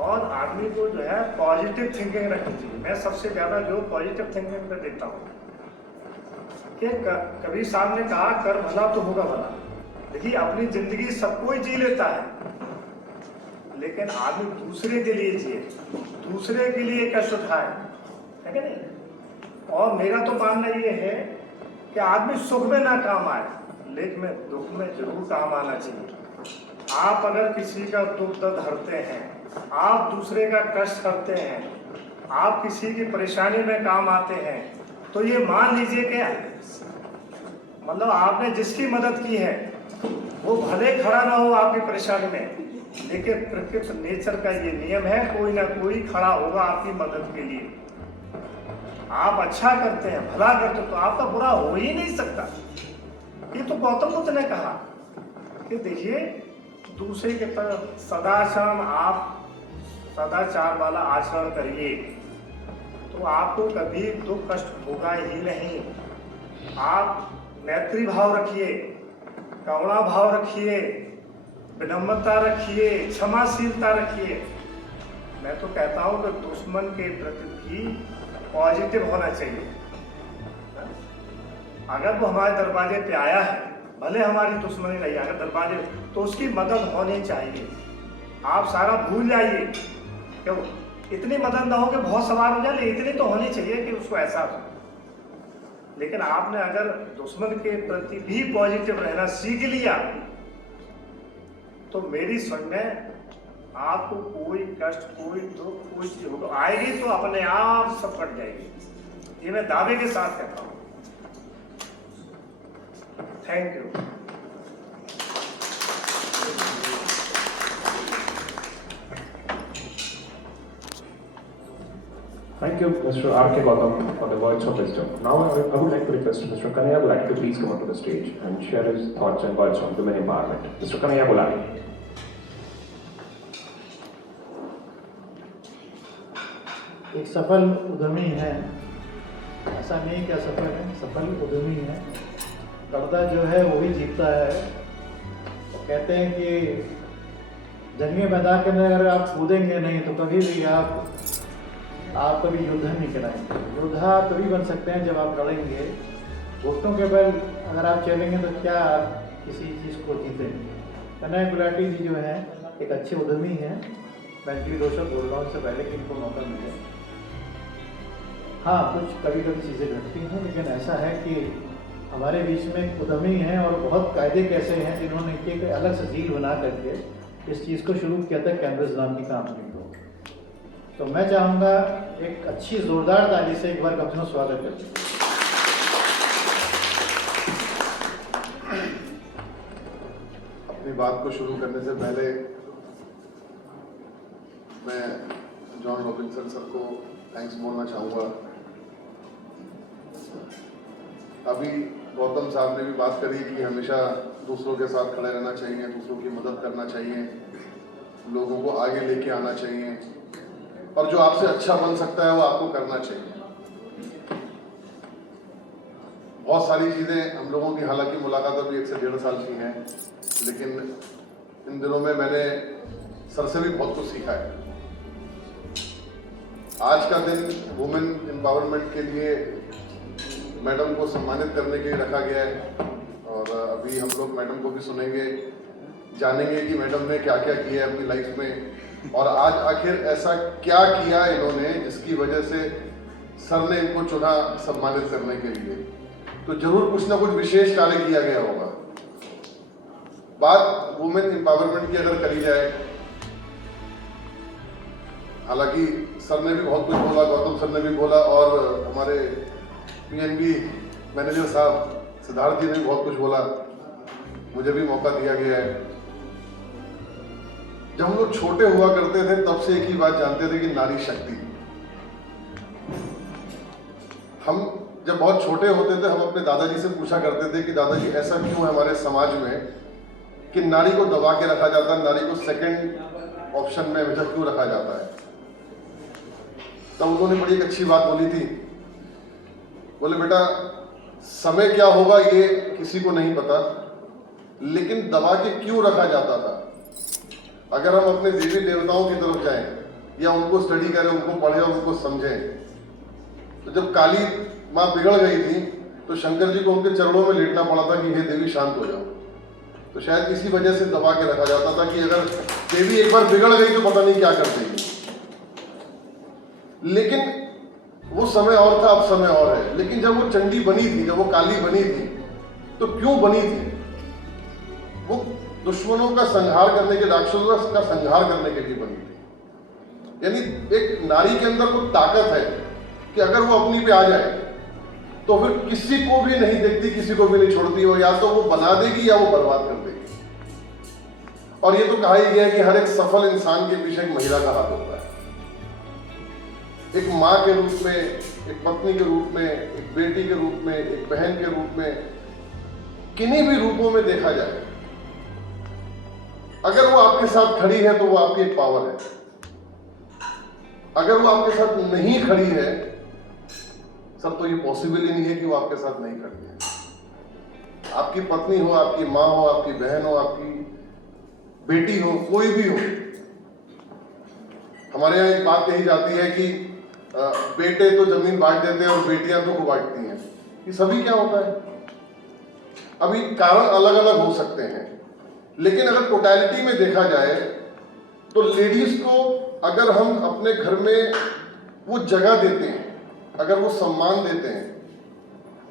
और आदमी को जो है पॉजिटिव थिंकिंग रखनी चाहिए। मैं सबसे ज़्यादा जो पॉजिटिव थिंकिंग पे देता हूँ कि कबीर साहब ने कहा कर भला तो होगा भला। देखिए अपनी जिंदगी सब कोई जी लेता है, लेकिन आदमी दूसरे के लिए जिए, दूसरे के लिए कष्ट उठाए, है कि नहीं। और मेरा तो मानना ये है कि आदमी सुख में ना काम आए, लेकिन दुख में जरूर काम आना चाहिए। आप अगर किसी का दुख दर्द हरते हैं, आप दूसरे का कष्ट करते हैं, आप किसी की परेशानी में काम आते हैं, तो ये मान लीजिए कि मतलब आपने जिसकी मदद की है वो भले खड़ा ना हो आपकी परेशानी में, लेकिन प्रकृति नेचर का ये नियम है, कोई ना कोई खड़ा होगा आपकी मदद के लिए। आप अच्छा करते हैं, भला करते तो आपका बुरा हो ही नहीं सकता। ये तो गौतम बुद्ध ने कहा कि देखिए दूसरे के तरफ सदाचरण, आप सदाचार वाला आचरण करिए तो आपको कभी दुख कष्ट होगा ही नहीं। आप मैत्री भाव रखिए, करुणा भाव रखिए, विनम्रता रखिए, क्षमाशीलता रखिए। मैं तो कहता हूँ कि दुश्मन के प्रति भी पॉजिटिव होना चाहिए। अगर वो हमारे दरवाजे पे आया है, भले हमारी दुश्मनी नहीं, अगर दरवाजे, तो उसकी मदद होनी चाहिए। आप सारा भूल जाइए, क्यों इतनी मदद ना हो कि बहुत सवार हो जाए, इतनी तो होनी चाहिए कि उसको एहसास हो। लेकिन आपने अगर दुश्मन के प्रति भी पॉजिटिव रहना सीख लिया तो मेरी समझ में आपको कोई कष्ट, कोई दुख, कोई चीज होगा आएगी तो अपने आप सब कट जाएगी। ये मैं दावे के साथ कहता हूँ। Thank you. Thank you, Mr. R.K. Gautam, for the words of wisdom. Now, I would like to request Mr. Kanaya Gulati to please come onto the stage and share his thoughts and words on women empowerment. Mr. Kanaya Gulati. एक सफल उद्यमी है, ऐसा नहीं क्या सफल है, सफल उद्यमी है। कर्जा जो है वो ही जीतता है। तो कहते हैं कि जंगे मैदान के अंदर अगर आप कूदेंगे नहीं तो कभी भी आप कभी युद्ध नहीं कराएंगे। योद्धा आप तभी बन सकते हैं जब आप लड़ेंगे। घुटनों के बल अगर आप चलेंगे तो क्या आप किसी चीज़ को जीतेंगे। कन्हैया गुलाटी जी जो है एक अच्छे उद्यमी हैं। मैं डी रोशक बोल रहा हूँ, इससे पहले कि इनको मौका मिले। हाँ, कुछ कभी कभी चीज़ें घटती हैं, लेकिन ऐसा है कि हमारे बीच में उद्यमी हैं और बहुत कायदे कैसे हैं जिन्होंने एक अलग से झील बना करके इस चीज़ को शुरू किया था कैम्ब्रिज नाम की कंपनी को। तो मैं चाहूँगा एक अच्छी जोरदार ताली से एक बार कब्जों स्वागत करें। अपनी बात को शुरू करने से पहले मैं जॉन रॉबिन्सन सर को थैंक्स बोलना चाहूँगा। अभी गौतम साहब ने भी बात करी कि हमेशा दूसरों के साथ खड़े रहना चाहिए, दूसरों की मदद करना चाहिए, लोगों को आगे लेके आना चाहिए और जो आपसे अच्छा बन सकता है वो आपको करना चाहिए। बहुत सारी चीज़ें हम लोगों की हालांकि मुलाकात अभी 1 से 1.5 साल की हैं, लेकिन इन दिनों में मैंने सर से भी बहुत कुछ सीखा है। आज का दिन वुमेन एम्पावरमेंट के लिए मैडम को सम्मानित करने के लिए रखा गया है और अभी हम लोग मैडम को भी सुनेंगे, जानेंगे कि मैडम ने क्या क्या किया है अपनी लाइफ में और आज आखिर ऐसा क्या किया इन्होंने जिसकी वजह से सर ने इनको चुना सम्मानित करने के लिए। तो जरूर कुछ ना कुछ विशेष कार्य किया गया होगा। बात वुमेन एम्पावरमेंट की अगर करी जाए, हालांकि सर ने भी बहुत कुछ बोला, गौतम सर ने भी बोला और हमारे पीएनबी मैनेजर साहब सिद्धार्थ जी ने भी बहुत कुछ बोला, मुझे भी मौका दिया गया है। जब हम लोग छोटे हुआ करते थे तब से एक ही बात जानते थे कि नारी शक्ति। हम जब बहुत छोटे होते थे हम अपने दादाजी से पूछा करते थे कि दादाजी ऐसा क्यों है हमारे समाज में कि नारी को दबा के रखा जाता है, नारी को सेकंड ऑप्शन में हमेशा क्यों रखा जाता है। तब उन्होंने बड़ी एक अच्छी बात बोली थी, बोले बेटा समय क्या होगा ये किसी को नहीं पता, लेकिन दबा के क्यों रखा जाता था। अगर हम अपने देवी देवताओं की तरफ जाएं या उनको स्टडी करें, उनको पढ़ें और उनको समझें, तो जब काली माँ बिगड़ गई थी तो शंकर जी को उनके चरणों में लेटना पड़ा था कि हे देवी शांत हो जाओ। तो शायद इसी वजह से दबा के रखा जाता था कि अगर देवी एक बार बिगड़ गई तो पता नहीं क्या कर देगी। लेकिन वो समय और था, अब समय और है। लेकिन जब वो चंडी बनी थी, जब वो काली बनी थी, तो क्यों बनी थी? वो दुश्मनों का संहार करने के, राक्षसों का संहार करने के लिए बनी थी। यानी एक नारी के अंदर वो ताकत है कि अगर वो अपनी पे आ जाए तो फिर किसी को भी नहीं देखती, किसी को भी नहीं छोड़ती। वो या तो वो बना देगी या वो बर्बाद कर देगी। और ये तो कहा ही गया है कि हर एक सफल इंसान के पीछे एक महिला का हाथ होता है। एक माँ के रूप में, एक पत्नी के रूप में, एक बेटी के रूप में, एक बहन के रूप में, किन्हीं भी रूपों में देखा जाए, अगर वो आपके साथ खड़ी है तो वो आपकी एक पावर है। अगर वो आपके साथ नहीं खड़ी है सर, तो ये पॉसिबल ही नहीं है कि वो आपके साथ नहीं खड़ी है। आपकी पत्नी हो, आपकी माँ हो, आपकी बहन हो, आपकी बेटी हो, कोई भी हो। हमारे यहाँ एक बात कही जाती है कि बेटे तो जमीन बांट देते हैं और बेटियां दुख बांटती हैं। ये सभी क्या होता है? अभी कारण अलग अलग हो सकते हैं, लेकिन अगर टोटलिटी में देखा जाए तो लेडीज को अगर हम अपने घर में वो जगह देते हैं, अगर वो सम्मान देते हैं,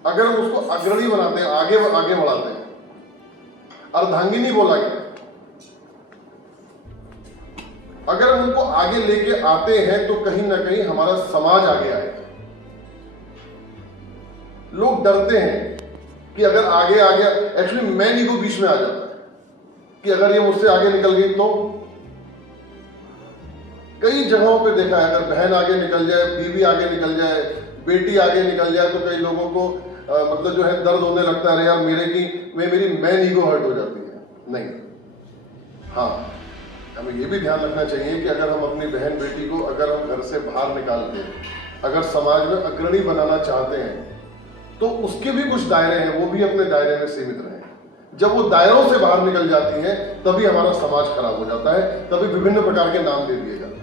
अगर हम उसको अग्रणी बनाते हैं, आगे बढ़ाते हैं, अर्धांगिनी बोला गया, अगर हम उनको आगे लेके आते हैं तो कहीं ना कहीं हमारा समाज आगे आएगा। लोग डरते हैं कि अगर आगे आ गया, एक्चुअली मैन ईगो बीच में आ जाता है कि अगर ये मुझसे आगे निकल गई तो। कई जगहों पे देखा है, अगर बहन आगे निकल जाए, बीवी आगे निकल जाए, बेटी आगे निकल जाए तो कई लोगों को मतलब जो है दर्द होने लगता है, अरे यार मेरी मैन ईगो हर्ट हो जाती है। नहीं, हाँ, हमें ये भी ध्यान रखना चाहिए कि अगर हम अपनी बहन बेटी को अगर हम घर से बाहर निकालते हैं, अगर समाज में अग्रणी बनाना चाहते हैं, तो उसके भी कुछ दायरे हैं, वो भी अपने दायरे में सीमित रहें। जब वो दायरों से बाहर निकल जाती हैं तभी हमारा समाज खराब हो जाता है, तभी विभिन्न प्रकार के नाम दे दिए जाते हैं।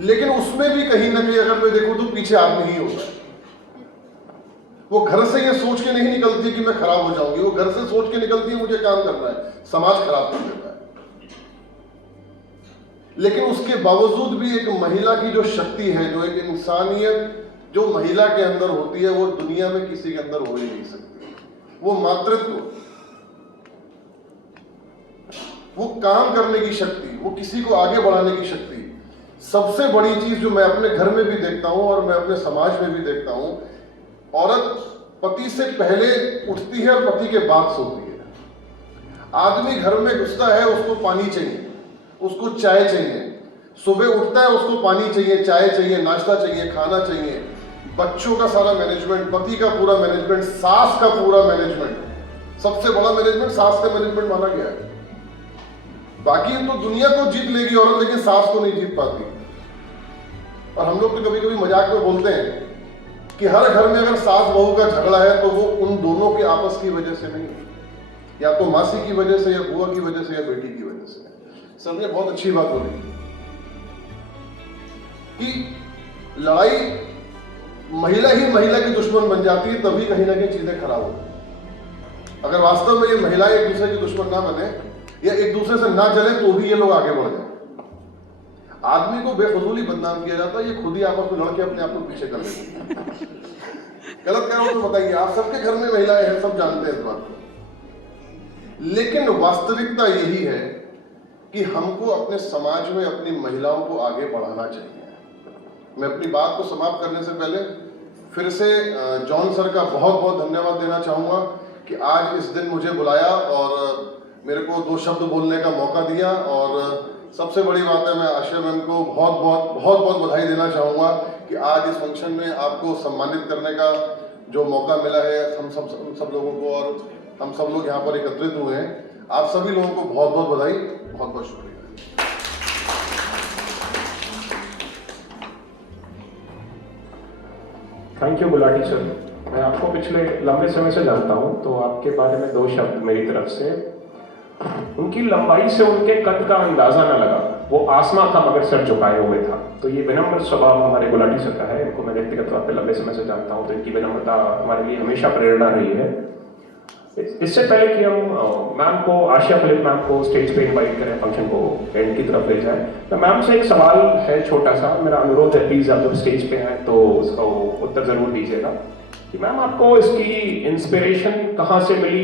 लेकिन उसमें भी कहीं ना कहीं अगर मैं देखूं तो पीछे आदमी ही होता है। वो घर से ये सोच के नहीं निकलती कि मैं खराब हो जाऊंगी, वो घर से सोच के निकलती है मुझे काम करना है, समाज खराब कर देता है। लेकिन उसके बावजूद भी एक महिला की जो शक्ति है, जो एक इंसानियत जो महिला के अंदर होती है, वो दुनिया में किसी के अंदर हो ही नहीं सकती। वो मातृत्व, वो काम करने की शक्ति, वो किसी को आगे बढ़ाने की शक्ति, सबसे बड़ी चीज जो मैं अपने घर में भी देखता हूं और मैं अपने समाज में भी देखता हूं, औरत पति से पहले उठती है और पति के बाद सोती है। आदमी घर में घुसता है, उसको पानी चाहिए, उसको चाय चाहिए, सुबह उठता है उसको पानी चाहिए, चाय चाहिए, नाश्ता चाहिए, खाना चाहिए, बच्चों का सारा मैनेजमेंट, पति का पूरा मैनेजमेंट, सास का पूरा मैनेजमेंट। सबसे बड़ा मैनेजमेंट सास का मैनेजमेंट माना गया है। बाकी तो दुनिया को जीत लेगी औरत, लेकिन सास को नहीं जीत पाती। और हम लोग तो कभी कभी मजाक में बोलते हैं कि हर घर में अगर सास बहू का झगड़ा है तो वो उन दोनों की आपस की वजह से नहीं, या तो मासी की वजह से, या बुआ की वजह से, या बेटी की वजह से। सर ने बहुत अच्छी बात बोली कि लड़ाई महिला ही महिला की दुश्मन बन जाती है, तभी कहीं ना कहीं चीजें खराब होती। अगर वास्तव में ये महिलाएं एक दूसरे की दुश्मन ना बने या एक दूसरे से ना जले तो भी ये लोग आगे बढ़ जाए। आदमी को बेफजूली बदनाम किया जाता है, ये खुद ही आपस में लड़के अपने आप को पीछे कर लेते हैं। गलत कह रहा हूं तो बताइए, आप सबके घर में महिलाएं हैं, सब जानते हैं इस बात को। लेकिन वास्तविकता यही है कि हमको अपने समाज में अपनी महिलाओं को आगे बढ़ाना चाहिए। मैं अपनी बात को समाप्त करने से पहले फिर से जॉन सर का बहुत बहुत धन्यवाद देना चाहूंगा कि आज इस दिन मुझे बुलाया और मेरे को 2 शब्द बोलने का मौका दिया। और सबसे बड़ी बात है, मैं आशिया मैम को बहुत बहुत बधाई देना चाहूंगा कि आज इस फंक्शन में आपको सम्मानित करने का जो मौका मिला है हम सब लोगों को, और हम सब लोग यहाँ पर एकत्रित हुए हैं। आप सभी लोगों को बहुत बहुत बधाई, बहुत बहुत शुक्रिया। Thank you Gulati sir. मैं आपको पिछले लंबे समय से जानता हूं, तो आपके बारे में 2 शब्द मेरी तरफ से। उनकी लंबाई से उनके कद का अंदाजा ना लगा, वो आसमां था मगर सर झुकाए हुए था। तो ये विनम्र स्वभाव हमारे गुलाटी सर का है। इनको मैं व्यक्तिगत तौर पर लंबे समय से जानता हूं, तो इनकी विनम्रता हमारे लिए हमेशा प्रेरणा रही है। इससे पहले कि हम मैम को, आशिया फिलिप मैम को स्टेज पे इनवाइट करें, फंक्शन को एंड की तरफ ले जाए, तो मैम से एक सवाल है छोटा सा। मेरा अनुरोध है, प्लीज आप जब स्टेज पे हैं तो उसका उत्तर जरूर दीजिएगा कि मैम आपको इसकी इंस्पिरेशन कहाँ से मिली,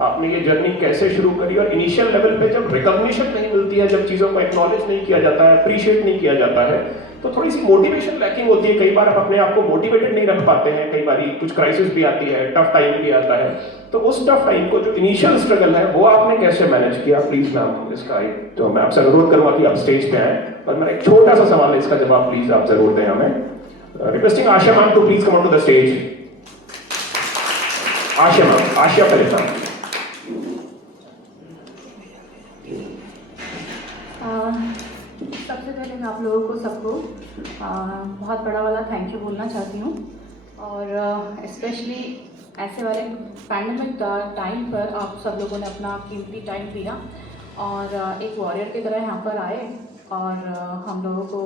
आपने ये जर्नी कैसे शुरू करी, और इनिशियल लेवल पे जब रिकॉग्निशन नहीं मिलती है, जब चीज़ों को एक्नॉलेज नहीं किया जाता है, अप्रिशिएट नहीं किया जाता है, तो थोड़ी सी मोटिवेशन लैकिंग होती है। कई बार आप अपने आप को मोटिवेटेड नहीं रख पाते हैं, कई बार कुछ क्राइसिस भी आती है, टफ टाइम भी आता है। तो उस टफ टाइम को, जो इनिशियल स्ट्रगल है, वो आपने कैसे मैनेज किया? प्लीज मैम इसका तो मैं आपसे अनुरोध करूंगा कि आप स्टेज पे आए और मेरा एक छोटा सा सवाल है, इसका जवाब प्लीज आप जरूर दें हमें। Requesting Asiya ma'am to please come on to the stage. Asiya ma'am, Asiya Philip ma'am. सबसे पहले मैं आप लोगों को सबको बहुत बड़ा वाला थैंक यू बोलना चाहती हूँ। और स्पेशली ऐसे वाले पैंडेमिक टाइम पर आप सब लोगों ने अपना कीमती टाइम दिया और एक वॉरियर की तरह यहाँ पर आए और हम लोगों को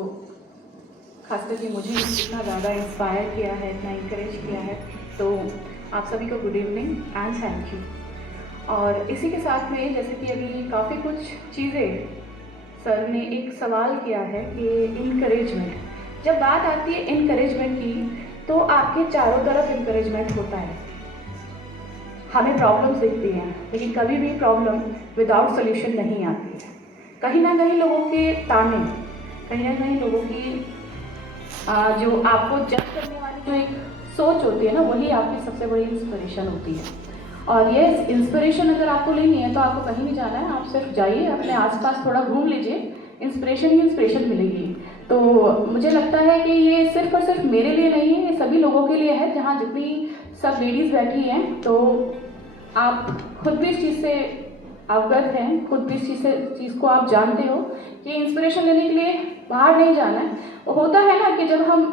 खास करके मुझे इतना ज़्यादा इंस्पायर किया है, इतना इंकरेज किया है। तो आप सभी को good evening and thank you. और इसी के साथ में जैसे कि अभी काफ़ी कुछ चीज़ें सर ने एक सवाल किया है कि इनकरेजमेंट, जब बात आती है इनकरेजमेंट की तो आपके चारों तरफ इनकरेजमेंट होता है। हमें प्रॉब्लम्स दिखती हैं, लेकिन कभी भी प्रॉब्लम विदाउट सोल्यूशन नहीं आती है। कहीं ना कहीं लोगों के ताने, कहीं ना कहीं लोगों की जो आपको जज करने वाली जो एक सोच होती है ना, वही आपकी सबसे बड़ी इंस्पिरेशन होती है। और ये इंस्पिरेशन अगर आपको लेनी है तो आपको कहीं नहीं जाना है, आप सिर्फ जाइए, अपने आसपास थोड़ा घूम लीजिए, इंस्पिरेशन ही इंस्पिरेशन मिलेगी। तो मुझे लगता है कि ये सिर्फ और सिर्फ मेरे लिए नहीं है, ये सभी लोगों के लिए है। जहाँ जितनी सब लेडीज़ बैठी हैं, तो आप खुद भी इस चीज़ से अवगत हैं, खुद भी इस चीज़ को आप जानते हो कि इंस्पिरेशन लेने के लिए बाहर नहीं जाना है। वो होता है ना कि जब हम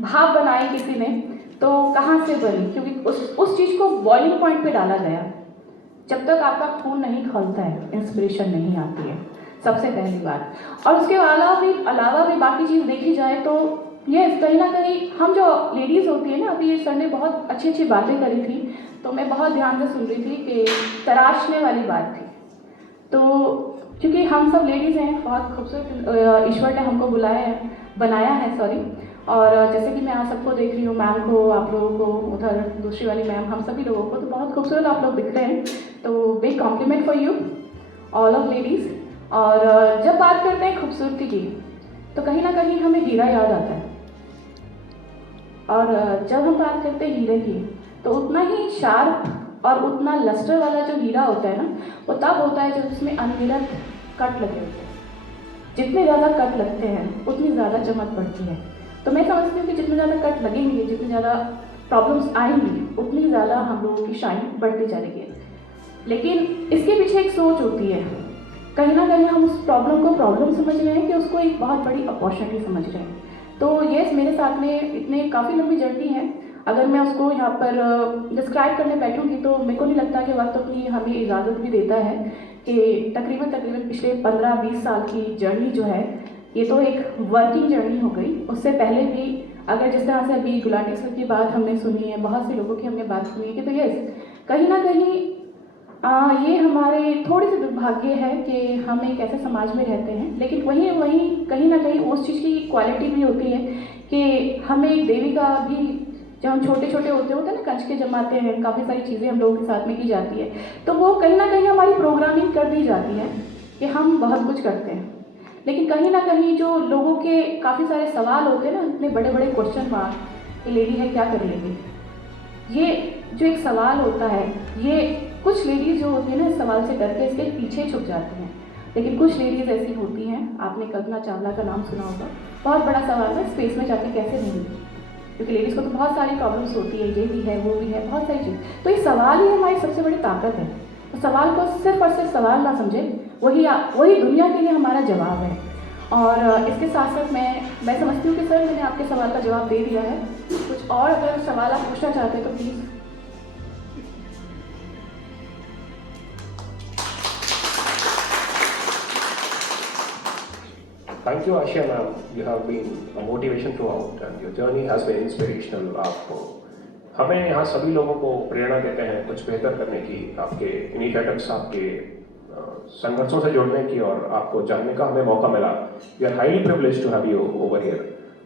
भाप बनाए किसी ने तो कहाँ से बनी, क्योंकि उस चीज़ को बॉइलिंग पॉइंट पे डाला गया। जब तक आपका खून नहीं खौलता है, इंस्पिरेशन नहीं आती है, सबसे पहली बात। और उसके अलावा भी बाकी चीज़ देखी जाए तो ये कहीं ना कहीं हम जो लेडीज़ होती है ना, अभी ये सर ने बहुत अच्छी अच्छी बातें करी थी, तो मैं बहुत ध्यान से सुन रही थी कि तराशने वाली बात थी। तो क्योंकि हम सब लेडीज़ हैं, बहुत खूबसूरत ईश्वर ने हमको बनाया है सॉरी। और जैसे कि मैं आप सबको देख रही हूँ, मैम को, आप लोगों को, उधर दूसरी वाली मैम, हम सभी लोगों को, तो बहुत खूबसूरत आप लोग दिख रहे हैं। तो big complement for you all of ladies. और जब बात करते हैं खूबसूरती की, तो कहीं ना कहीं हमें हीरा याद आता है। और जब हम बात करते हैं हीरे की, तो उतना ही शार्प और उतना लस्टर वाला जो हीरा होता है ना, वो तब होता है जब उसमें अनगिनत कट लगे होते हैं। जितने ज़्यादा कट लगते हैं उतनी ज़्यादा चमक बढ़ती है। तो मैं समझती हूँ कि जितने ज़्यादा कट लगेंगे, जितनी ज़्यादा प्रॉब्लम्स आएंगी, उतनी ज़्यादा हम लोगों की शाइन बढ़ती जाएगी। लेकिन इसके पीछे एक सोच होती है, कहीं ना कहीं हम उस प्रॉब्लम को प्रॉब्लम समझ रहे हैं कि उसको एक बहुत बड़ी अपॉर्चुनिटी समझ रहे हैं। तो ये मेरे साथ में इतने काफ़ी लंबी जर्नी है, अगर मैं उसको यहाँ पर डिस्क्राइब करने बैठूँगी तो मेरे को नहीं लगता कि वक्त अपनी हमें इजाज़त भी देता है कि तकरीबन पिछले 15-20 साल की जर्नी जो है, ये तो एक वर्किंग जर्नी हो गई। उससे पहले भी अगर जिस तरह से अभी गुलाटी सर की बात हमने सुनी है, बहुत से लोगों की हमने बात सुनी है कि तो यस, कहीं ना कहीं ये हमारे थोड़े से दुर्भाग्य है कि हम एक ऐसे समाज में रहते हैं। लेकिन वहीं कहीं ना कहीं उस चीज़ की क्वालिटी भी होती है कि हमें एक देवी का भी, जब हम छोटे छोटे होते हैं ना, कंचके जमाते हैं, काफ़ी सारी चीज़ें हम लोगों के साथ में की जाती है, तो वो कहीं ना कहीं हमारी प्रोग्रामिंग कर दी जाती है कि हम बहुत कुछ करते हैं। लेकिन कहीं ना कहीं जो लोगों के काफ़ी सारे सवाल होते हैं ना, इतने बड़े बड़े क्वेश्चन मार्क कि लेडी है क्या कर लेगी, ये जो एक सवाल होता है, ये कुछ लेडीज़ जो होती है ना, इस सवाल से डर के इसके पीछे छुप जाती हैं। लेकिन कुछ लेडीज़ ऐसी होती हैं, आपने कल्पना चावला का नाम सुना होगा, बहुत बड़ा सवाल है स्पेस में जाके कैसे रहेंगी, क्योंकि लेडीज़ को तो बहुत सारी प्रॉब्लम्स होती है, ये भी है वो भी है, बहुत सारी चीज़। तो ये सवाल ही हमारी सबसे बड़ी ताकत है। तो सवाल को सिर्फ और सिर्फ सवाल ना समझे, वही दुनिया के लिए हमारा जवाब है। और इसके साथ साथ मैं समझती हूँ कि सर मैंने आपके सवाल का जवाब दे दिया है। कुछ और अगर सवाल आप पूछना चाहते हैं तो please. Thank you, Ashia ma'am. You have been a motivation throughout and your journey has been inspirational. आपको हमें यहाँ सभी लोगों को प्रेरणा देते हैं कुछ बेहतर करने की, आपके इनिशिएटिव्स, आपके संघर्षों से जुड़ने की और आपको जानने का हमें मौका मिला. We are highly privileged to have you over here.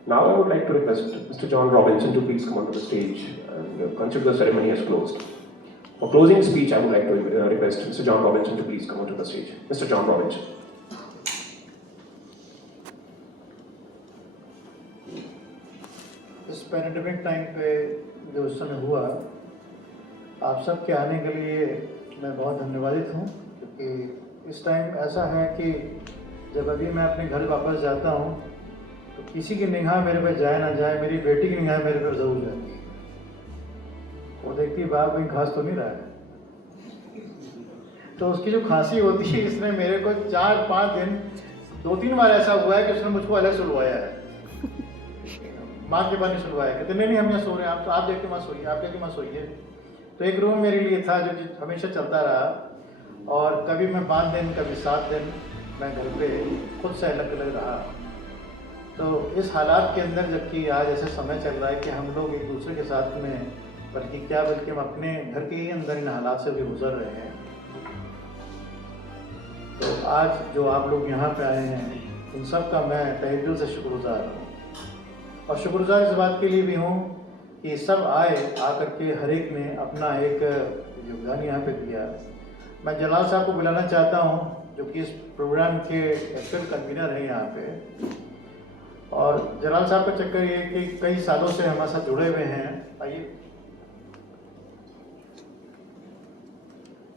Now I would like to request Mr. John Robinson to please come onto the stage and consider the ceremony as closed. For closing speech, I would like to request Mr. John Robinson to please come onto the stage. Mr. John Robinson. इस पैंडेमिक टाइम पे जो उस समय हुआ, आप सब के आने के लिए मैं बहुत धन्यवादित हूँ, क्योंकि इस टाइम ऐसा है कि जब अभी मैं अपने घर वापस जाता हूँ तो किसी की निगाह मेरे पे जाए ना जाए, मेरी बेटी की निगाह मेरे पे ज़रूर जाती है। वो देखती है बाप कहीं खांस तो नहीं रहा है, तो उसकी जो खांसी होती है, इसने मेरे को 4-5 दिन 2-3 बार ऐसा हुआ है कि उसने मुझको अलग सुलवाया है, माँ के पानी सुलवाया, कहते नहीं हम यहाँ सो रहे हैं, आप देख के मत सोइए, आप देख के मत सोइए। तो एक रूम मेरे लिए था जो हमेशा चलता रहा, और कभी मैं 5 दिन कभी 7 दिन मैं घर पे खुद से अलग अलग रहा। तो इस हालात के अंदर, जबकि आज ऐसा समय चल रहा है कि हम लोग एक दूसरे के साथ में, बल्कि हम अपने घर के ही अंदर इन हालात से भी गुजर रहे हैं, तो आज जो आप लोग यहाँ पे आए हैं, उन सब का मैं तहे दिल से शुक्रगुजार हूँ। और शुक्रगुजार इस बात के लिए भी हूँ कि सब आकर के हर एक ने अपना एक योगदान यहाँ पे दिया। मैं जलाल साहब को बुलाना चाहता हूँ, जो कि इस प्रोग्राम के एक्चुअल कन्वीनर हैं यहाँ पे। और जलाल साहब का चक्कर ये कि कई सालों से हमारे साथ जुड़े हुए हैं, आइए,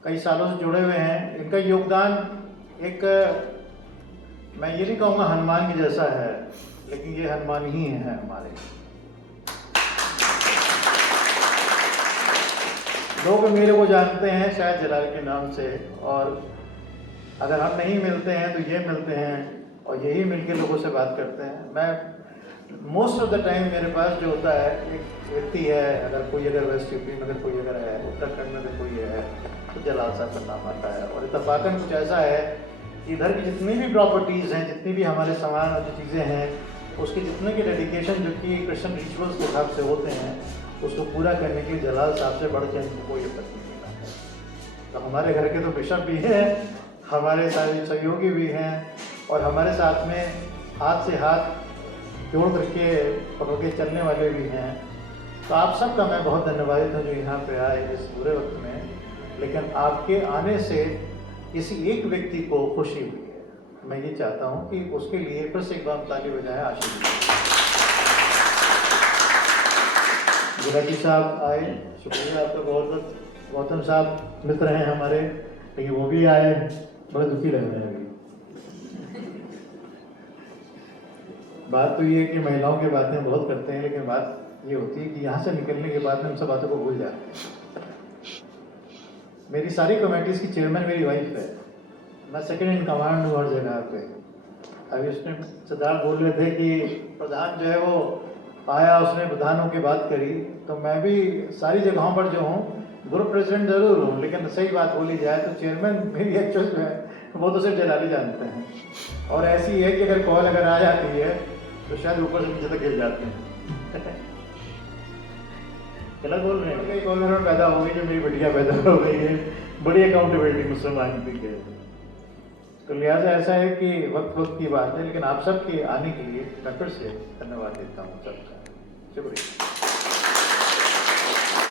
कई सालों से जुड़े हुए हैं। इनका योगदान एक, मैं ये नहीं कहूँगा हनुमान की जैसा है, लेकिन ये हनुमान ही है हमारे। लोग मेरे को जानते हैं शायद जलाल के नाम से, और अगर हम नहीं मिलते हैं तो ये मिलते हैं, और यही मिलके लोगों से बात करते हैं। मैं मोस्ट ऑफ द टाइम मेरे पास जो होता है, एक व्यक्ति है, अगर वेस्ट यूपी में अगर कोई है, उत्तराखंड में अगर कोई है, तो जलाल साहब का नाम आता है। और इत्तफाकन कुछ ऐसा है कि इधर की जितनी भी प्रॉपर्टीज़ हैं, जितनी भी हमारे सामान और जो चीज़ें हैं, उसके जितने की डेडिकेशन जो कि क्रिश्चियन रिचुअल्स के हिसाब से होते हैं, उसको पूरा करने के लिए जलाल साहब से बढ़ के हमको कोई तकलीफ नहीं है। तो हमारे घर के तो बिशप भी हैं, हमारे सारे सहयोगी भी हैं, और हमारे साथ में हाथ से हाथ जोड़ करके पकड़ के चलने वाले भी हैं। तो आप सबका मैं बहुत धन्यवादित हूँ जो यहाँ पे आए इस बुरे वक्त में। लेकिन आपके आने से किसी एक व्यक्ति को खुशी हुई है। मैं ये चाहता हूँ कि उसके लिए फिर से एक बार ताली बजाएं आशीष गुलाटी साहब आए, शुक्रिया आपका बहुत बहुत। गौतम साहब मित्र हैं हमारे, लेकिन वो भी आए, बड़े दुखी लग रहे हैं अभी। बात तो ये है कि महिलाओं की बातें बहुत करते हैं, लेकिन बात ये होती है कि यहाँ से निकलने के बाद में हम सब बातों को भूल जाते हैं। मेरी सारी कमेटीज की चेयरमैन मेरी वाइफ है, मैं सेकंड इन कमांड हूँ हर जगह पे। अभी उसने सिद्धार्थ बोल रहे थे कि प्रधान जो है वो आया, उसने प्रधानों की बात करी, तो मैं भी सारी जगहों पर जो हूँ ग्रुप प्रेसिडेंट जरूर हूँ, लेकिन सही बात बोली जाए तो चेयरमैन मेरी एक्चुअल जो है वो तो सिर्फ जलाली जानते हैं। और ऐसी है कि अगर कॉल अगर आ जाती है तो शायद ऊपर से नीचे तक गिर जाते हैं। गलत बोल रहे हैं, कई कॉल में पैदा हो गई जो मेरी बिटिया पैदा हो गई है, बड़ी अकाउंटेबिलिटी मुझसे मांगती है। तो लिहाजा ऐसा है कि वक्त वक्त की बात है, लेकिन आप सबके आने के लिए मैं फिर से धन्यवाद देता हूँ सबका। शुक्रिया।